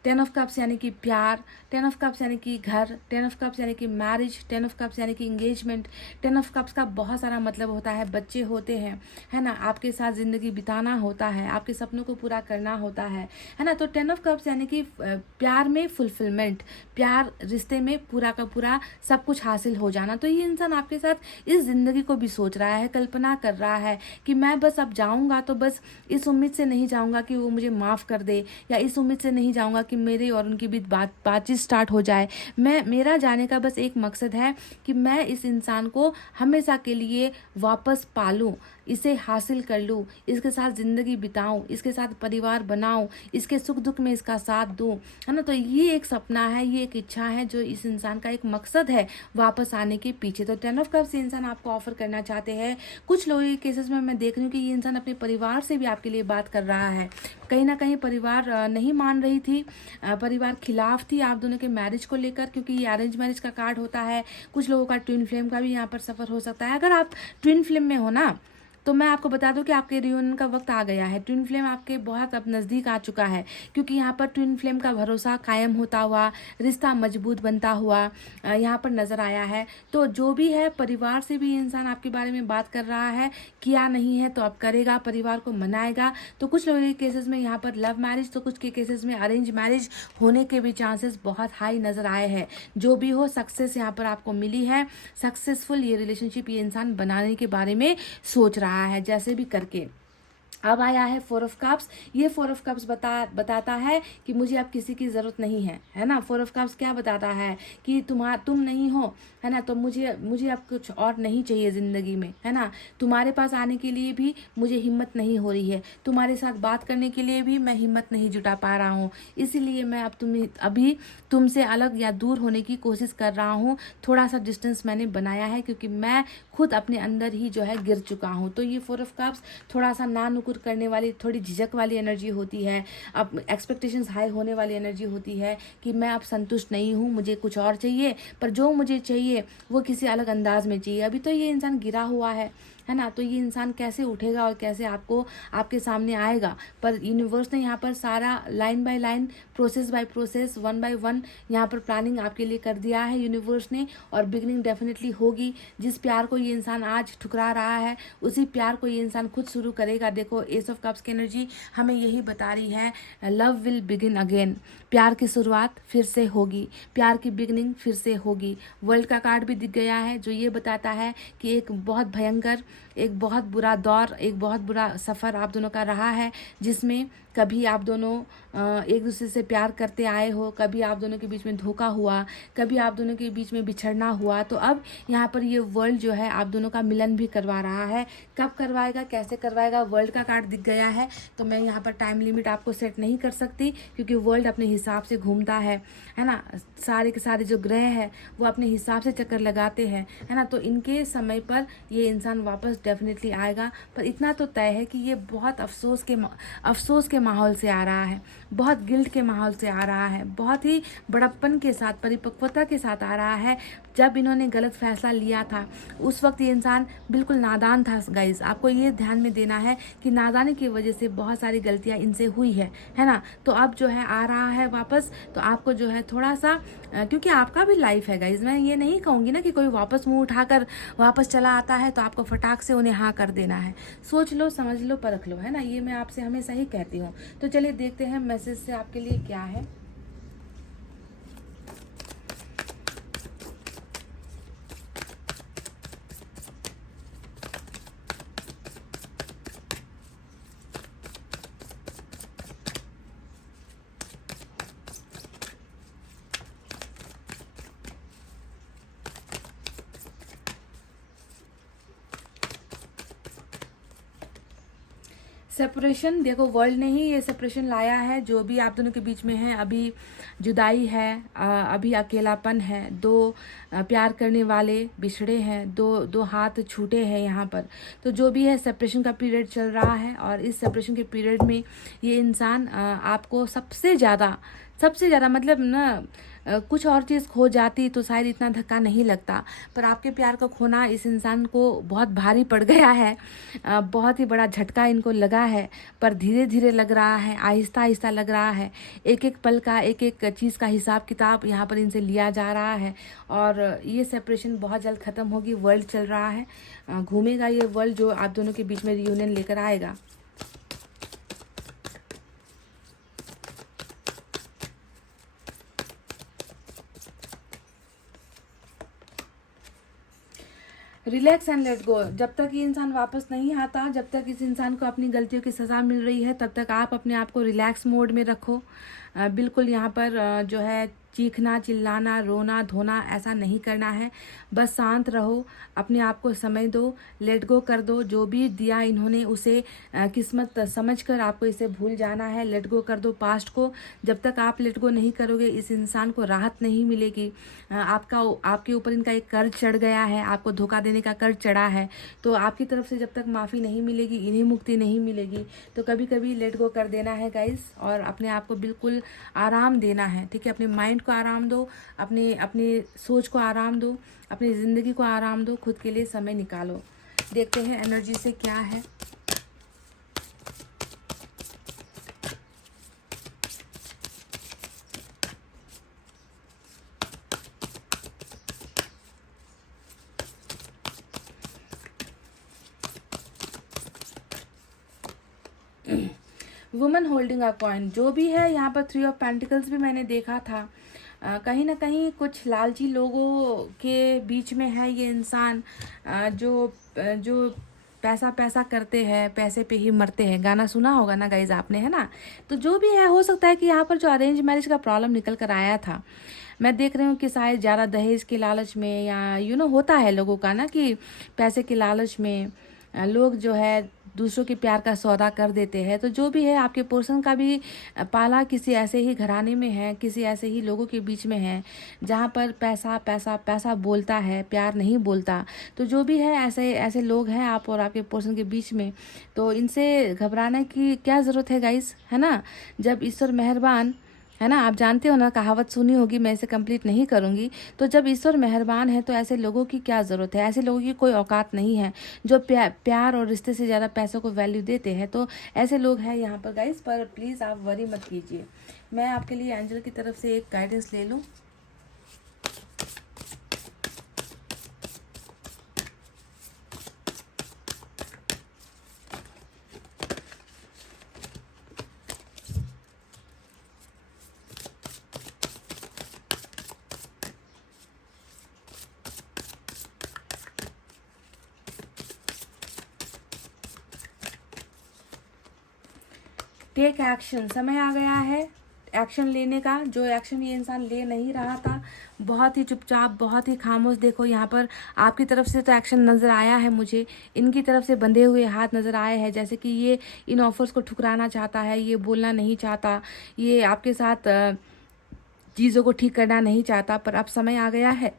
10 ऑफ कप्स यानी कि प्यार, 10 ऑफ कप्स यानी कि घर, 10 ऑफ कप्स यानी कि मैरिज, 10 ऑफ कप्स यानी कि इंगेजमेंट। 10 ऑफ कप्स का बहुत सारा मतलब होता है, बच्चे होते हैं, है ना, आपके साथ ज़िंदगी बिताना होता है, आपके सपनों को पूरा करना होता है ना। तो 10 ऑफ कप्स यानी कि प्यार में फुलफिलमेंट, प्यार रिश्ते में पूरा का पूरा सब कुछ हासिल हो जाना। तो ये इंसान आपके साथ इस ज़िंदगी को भी सोच रहा है, कल्पना कर रहा है कि मैं बस अब जाऊँगा तो बस इस उम्मीद से नहीं जाऊँगा कि वो मुझे माफ़ कर दे, या इस उम्मीद से नहीं जाऊँगा कि मेरे और उनके बीच बातचीत स्टार्ट हो जाए। मेरा जाने का बस एक मकसद है कि मैं इस इंसान को हमेशा के लिए वापस पालूं, इसे हासिल कर लूं, इसके साथ ज़िंदगी बिताऊं, इसके साथ परिवार बनाऊं, इसके सुख दुख में इसका साथ दूं, है ना। तो ये एक सपना है, ये एक इच्छा है जो इस इंसान का एक मकसद है वापस आने के पीछे। तो 10 ऑफ कप्स इंसान आपको ऑफर करना चाहते हैं। कुछ लोगों के केसेस में मैं देख रही हूँ कि ये इंसान अपने परिवार से भी आपके लिए बात कर रहा है। कहीं ना कहीं परिवार नहीं मान रही थी, परिवार खिलाफ थी आप दोनों के मैरिज को लेकर, क्योंकि ये अरेंज मैरिज का कार्ड होता है। कुछ लोगों का ट्विन फ्लेम का भी यहाँ पर सफ़र हो सकता है। अगर आप ट्विन फ्लेम में हो ना, तो मैं आपको बता दूं कि आपके रियूनियन का वक्त आ गया है। ट्विन फ्लेम आपके बहुत अब नज़दीक आ चुका है, क्योंकि यहाँ पर ट्विन फ्लेम का भरोसा कायम होता हुआ, रिश्ता मजबूत बनता हुआ यहाँ पर नज़र आया है। तो जो भी है, परिवार से भी इंसान आपके बारे में बात कर रहा है, किया नहीं है तो अब करेगा, परिवार को मनाएगा। तो कुछ लोगों के केसेस में यहाँ पर लव मैरिज, तो कुछ के केसेस में अरेंज मैरिज होने के भी चांसेस बहुत हाई नज़र आए हैं। जो भी हो, सक्सेस यहाँ पर आपको मिली है। सक्सेसफुल ये रिलेशनशिप ये इंसान बनाने के बारे में सोच रहा है, जैसे भी करके। अब आया है 4 ऑफ कप्स। ये 4 ऑफ कप्स बताता है कि मुझे अब किसी की ज़रूरत नहीं है ना। 4 ऑफ कप्स क्या बताता है कि तुम नहीं हो, है ना, तो मुझे अब कुछ और नहीं चाहिए ज़िंदगी में, है ना। तुम्हारे पास आने के लिए भी मुझे हिम्मत नहीं हो रही है, तुम्हारे साथ बात करने के लिए भी मैं हिम्मत नहीं जुटा पा रहा हूँ, इसीलिए मैं अभी तुमसे अलग या दूर होने की कोशिश कर रहा हूँ। थोड़ा सा डिस्टेंस मैंने बनाया है, क्योंकि मैं खुद अपने अंदर ही जो है गिर चुका हूँ। तो ये 4 ऑफ कप्स थोड़ा सा नानुकुर करने वाली, थोड़ी झिझक वाली एनर्जी होती है। अब एक्सपेक्टेशंस हाई होने वाली एनर्जी होती है कि मैं अब संतुष्ट नहीं हूँ, मुझे कुछ और चाहिए, पर जो मुझे चाहिए वो किसी अलग अंदाज में चाहिए। अभी तो ये इंसान गिरा हुआ है ना। तो ये इंसान कैसे उठेगा और कैसे आपके सामने आएगा। पर यूनिवर्स ने यहाँ पर सारा line by line, process by process, 1 by 1 यहाँ पर प्लानिंग आपके लिए कर दिया है यूनिवर्स ने। और बिगनिंग डेफिनेटली होगी। जिस प्यार को ये इंसान आज ठुकरा रहा है, उसी प्यार को ये इंसान खुद शुरू करेगा। देखो, एस ऑफ कप्स की एनर्जी हमें यही बता रही है, लव विल बिगिन अगेन। प्यार की शुरुआत फिर से होगी, प्यार की बिगनिंग फिर से होगी। वर्ल्ड का कार्ड भी दिख गया है, जो ये बताता है कि एक बहुत भयंकर, एक बहुत बुरा दौर, एक बहुत बुरा सफ़र आप दोनों का रहा है, जिसमें कभी आप दोनों एक दूसरे से प्यार करते आए हो, कभी आप दोनों के बीच में धोखा हुआ, कभी आप दोनों के बीच में बिछड़ना हुआ। तो अब यहाँ पर ये वर्ल्ड जो है आप दोनों का मिलन भी करवा रहा है। कब करवाएगा, कैसे करवाएगा, वर्ल्ड का कार्ड दिख गया है। तो मैं यहाँ पर टाइम लिमिट आपको सेट नहीं कर सकती, क्योंकि वर्ल्ड अपने हिसाब से घूमता है ना। सारे के सारे जो ग्रह है वो अपने हिसाब से चक्कर लगाते हैं, है ना। तो इनके समय पर ये इंसान वापस डेफिनेटली आएगा। पर इतना तो तय है कि ये बहुत अफसोस के माहौल से आ रहा है, बहुत गिल्ट के माहौल से आ रहा है, बहुत ही बड़प्पन के साथ, परिपक्वता के साथ आ रहा है। जब इन्होंने गलत फैसला लिया था, उस वक्त ये इंसान बिल्कुल नादान था। गाइस, आपको ये ध्यान में देना है कि नादानी की वजह से बहुत सारी गलतियां इनसे हुई है ना। तो अब जो है आ रहा है वापस। तो आपको जो है थोड़ा सा, क्योंकि आपका भी लाइफ है गाइस, मैं ये नहीं कहूँगी ना कि कोई वापस मुंह उठाकर वापस चला आता है तो आपको फटाक से उन्हें हाँ कर देना है। सोच लो, समझ लो, परख लो, है ना। ये मैं आपसे हमेशा ही कहती हूँ। तो चलिए देखते हैं मैसेज से आपके लिए क्या है। सेपरेशन, देखो वर्ल्ड ने ही ये सेपरेशन लाया है। जो भी आप दोनों के बीच में है, अभी जुदाई है, अभी अकेलापन है, दो प्यार करने वाले बिछड़े हैं, दो हाथ छूटे हैं यहाँ पर। तो जो भी है, सेपरेशन का पीरियड चल रहा है। और इस सेपरेशन के पीरियड में ये इंसान आपको सबसे ज़्यादा मतलब ना, कुछ और चीज़ खो जाती तो शायद इतना धक्का नहीं लगता, पर आपके प्यार का खोना इस इंसान को बहुत भारी पड़ गया है। बहुत ही बड़ा झटका इनको लगा है, पर धीरे धीरे लग रहा है, आहिस्ता आहिस्ता लग रहा है। एक एक पल का, एक एक चीज़ का हिसाब किताब यहाँ पर इनसे लिया जा रहा है। और ये सेपरेशन बहुत जल्द ख़त्म होगी। वर्ल्ड चल रहा है, घूमेगा ये वर्ल्ड, जो आप दोनों के बीच में रियूनियन लेकर आएगा। Relax and let go. जब तक ये इंसान वापस नहीं आता, जब तक इस इंसान को अपनी गलतियों की सज़ा मिल रही है, तब तक आप अपने आप को रिलैक्स मोड में रखो। बिल्कुल यहाँ पर जो है चीखना, चिल्लाना, रोना धोना ऐसा नहीं करना है। बस शांत रहो, अपने आप को समय दो, लेट गो कर दो। जो भी दिया इन्होंने उसे किस्मत समझकर आपको इसे भूल जाना है। लेट गो कर दो पास्ट को। जब तक आप लेट गो नहीं करोगे, इस इंसान को राहत नहीं मिलेगी। आपके ऊपर इनका एक कर्ज चढ़ गया है, आपको धोखा देने का कर्ज चढ़ा है। तो आपकी तरफ से जब तक माफ़ी नहीं मिलेगी, इन्हें मुक्ति नहीं मिलेगी। तो कभी कभी लेट गो कर देना है गाइस, और अपने आप को बिल्कुल आराम देना है, ठीक है। अपने माइंड को आराम दो, अपनी सोच को आराम दो, अपनी ज़िंदगी को आराम दो, खुद के लिए समय निकालो। देखते हैं एनर्जी से क्या है। वुमन होल्डिंग अ कॉइन, जो भी है यहाँ पर 3 ऑफ पेंटिकल्स भी मैंने देखा था। कहीं ना कहीं कुछ लालची लोगों के बीच में है ये इंसान, जो पैसा पैसा करते हैं, पैसे पे ही मरते हैं। गाना सुना होगा ना गाइज आपने, है ना। तो जो भी है, हो सकता है कि यहाँ पर जो अरेंज मैरिज का प्रॉब्लम निकल कर आया था, मैं देख रही हूँ कि शायद ज़्यादा दहेज के लालच में, या होता है लोगों का ना कि पैसे के लालच में लोग जो है दूसरों के प्यार का सौदा कर देते हैं। तो जो भी है, आपके पोर्शन का भी पाला किसी ऐसे ही घराने में है, किसी ऐसे ही लोगों के बीच में है जहाँ पर पैसा पैसा पैसा बोलता है, प्यार नहीं बोलता। तो जो भी है, ऐसे ऐसे लोग हैं आप और आपके पोर्शन के बीच में। तो इनसे घबराने की क्या ज़रूरत है गाइस, है ना। जब ईश्वर मेहरबान है ना, आप जानते हो ना, कहावत सुनी होगी, मैं इसे कंप्लीट नहीं करूँगी। तो जब ईश्वर मेहरबान है तो ऐसे लोगों की क्या ज़रूरत है, ऐसे लोगों की कोई औकात नहीं है जो प्यार और रिश्ते से ज़्यादा पैसों को वैल्यू देते हैं। तो ऐसे लोग हैं यहाँ पर गाइस। पर प्लीज़ आप वरी मत कीजिए। मैं आपके लिए एंजल की तरफ से एक गाइडेंस ले लूँ। टेक एक्शन, समय आ गया है एक्शन लेने का। जो एक्शन ये इंसान ले नहीं रहा था, बहुत ही चुपचाप, बहुत ही खामोश। देखो यहाँ पर आपकी तरफ से तो एक्शन नज़र आया है मुझे, इनकी तरफ से बंधे हुए हाथ नज़र आए हैं, जैसे कि ये इन ऑफर्स को ठुकराना चाहता है, ये बोलना नहीं चाहता, ये आपके साथ चीज़ों को ठीक करना नहीं चाहता। पर अब समय आ गया है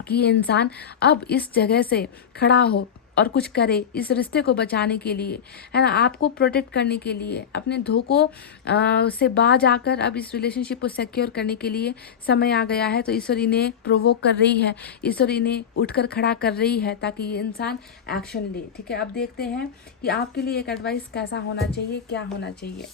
कि ये इंसान अब इस जगह से खड़ा हो और कुछ करे इस रिश्ते को बचाने के लिए, है ना, आपको प्रोटेक्ट करने के लिए, अपने धोखों से बाज आकर अब इस रिलेशनशिप को सिक्योर करने के लिए समय आ गया है। तो ईश्वर इन्हें प्रोवोक कर रही है, ईश्वर इन्हें उठकर खड़ा कर रही है ताकि ये इंसान एक्शन ले। ठीक है, अब देखते हैं कि आपके लिए एक एडवाइस कैसा होना चाहिए, क्या होना चाहिए।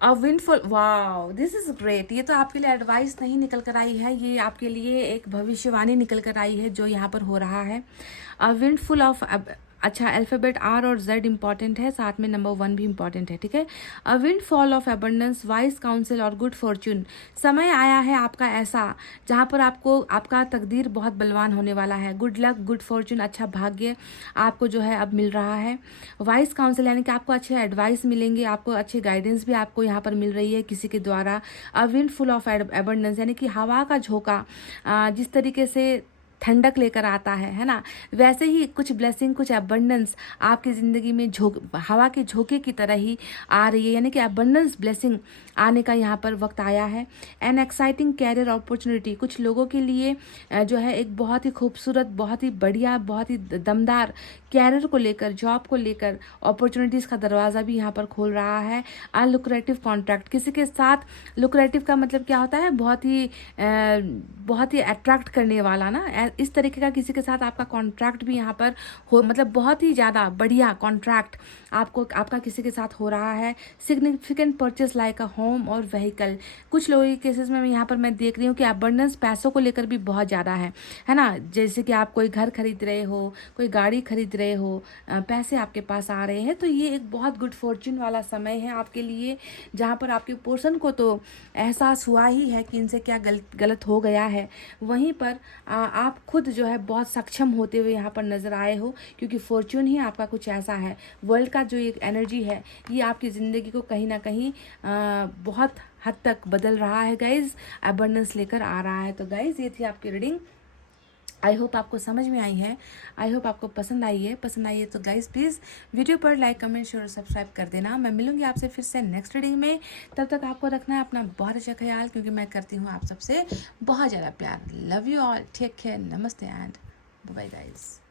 अ विंडफुल, वाओ, दिस इज ग्रेट। ये तो आपके लिए एडवाइस नहीं निकल कर आई है, ये आपके लिए एक भविष्यवाणी निकल कर आई है जो यहाँ पर हो रहा है। अ विंडफुल ऑफ, अच्छा, अल्फ़ाबेट आर और जेड इंपॉर्टेंट है, साथ में नंबर 1 भी इंपॉर्टेंट है। ठीक है, a wind fall of abundance, wise council और गुड फॉर्च्यून। समय आया है आपका ऐसा जहाँ पर आपको आपका तकदीर बहुत बलवान होने वाला है। गुड लक, गुड फॉर्च्यून, अच्छा भाग्य आपको जो है अब मिल रहा है। वाइज काउंसिल यानी कि आपको अच्छे एडवाइस मिलेंगे, आपको अच्छी गाइडेंस भी आपको यहाँ पर मिल रही है किसी के द्वारा। A wind full of abundance यानी कि हवा का झोंका जिस तरीके से ठंडक लेकर आता है ना, वैसे ही कुछ ब्लेसिंग, कुछ अबंडेंस आपकी ज़िंदगी में हवा के झोंके की तरह ही आ रही है। यानी कि अबंडेंस ब्लेसिंग आने का यहाँ पर वक्त आया है। एन एक्साइटिंग कैरियर अपॉर्चुनिटी, कुछ लोगों के लिए जो है एक बहुत ही खूबसूरत, बहुत ही बढ़िया, बहुत ही दमदार कैरियर को लेकर, जॉब को लेकर अपॉर्चुनिटीज़ का दरवाज़ा भी यहाँ पर खोल रहा है। अनलुक्रेटिव कॉन्ट्रैक्ट, किसी के साथ, लुक्रेटिव का मतलब क्या होता है, बहुत ही अट्रैक्ट करने वाला ना, इस तरीके का किसी के साथ आपका कॉन्ट्रैक्ट भी यहाँ पर हो, मतलब बहुत ही ज़्यादा बढ़िया कॉन्ट्रैक्ट आपका किसी के साथ हो रहा है। Significant purchase like a home और व्हीकल, कुछ लोगों के केसेस में यहाँ पर मैं देख रही हूँ कि अबंडेंस पैसों को लेकर भी बहुत ज़्यादा है ना। जैसे कि आप कोई घर खरीद रहे हो, कोई गाड़ी खरीद रहे हो, पैसे आपके पास आ रहे हैं। तो ये एक बहुत गुड फॉर्च्यून वाला समय है आपके लिए, जहाँ पर आपके पोर्शन को तो एहसास हुआ ही है कि इनसे क्या गलत हो गया है। वहीं पर आप खुद जो है बहुत सक्षम होते हुए यहाँ पर नज़र आए हो, क्योंकि फॉर्च्यून ही आपका कुछ ऐसा है। वर्ल्ड का जो एक एनर्जी है, ये आपकी ज़िंदगी को कहीं ना कहीं बहुत हद तक बदल रहा है गाइज, अबंडेंस लेकर आ रहा है। तो गाइज, ये थी आपकी रीडिंग। आई होप आपको समझ में आई है, आई होप आपको पसंद आई है तो गाइस प्लीज़ वीडियो पर लाइक कमेंट शेयर और सब्सक्राइब कर देना। मैं मिलूंगी आपसे फिर से नेक्स्ट रीडिंग में। तब तक आपको रखना है अपना बहुत अच्छा ख्याल, क्योंकि मैं करती हूँ आप सबसे बहुत ज़्यादा प्यार। Love you all, take care, नमस्ते एंड बाय गाइस।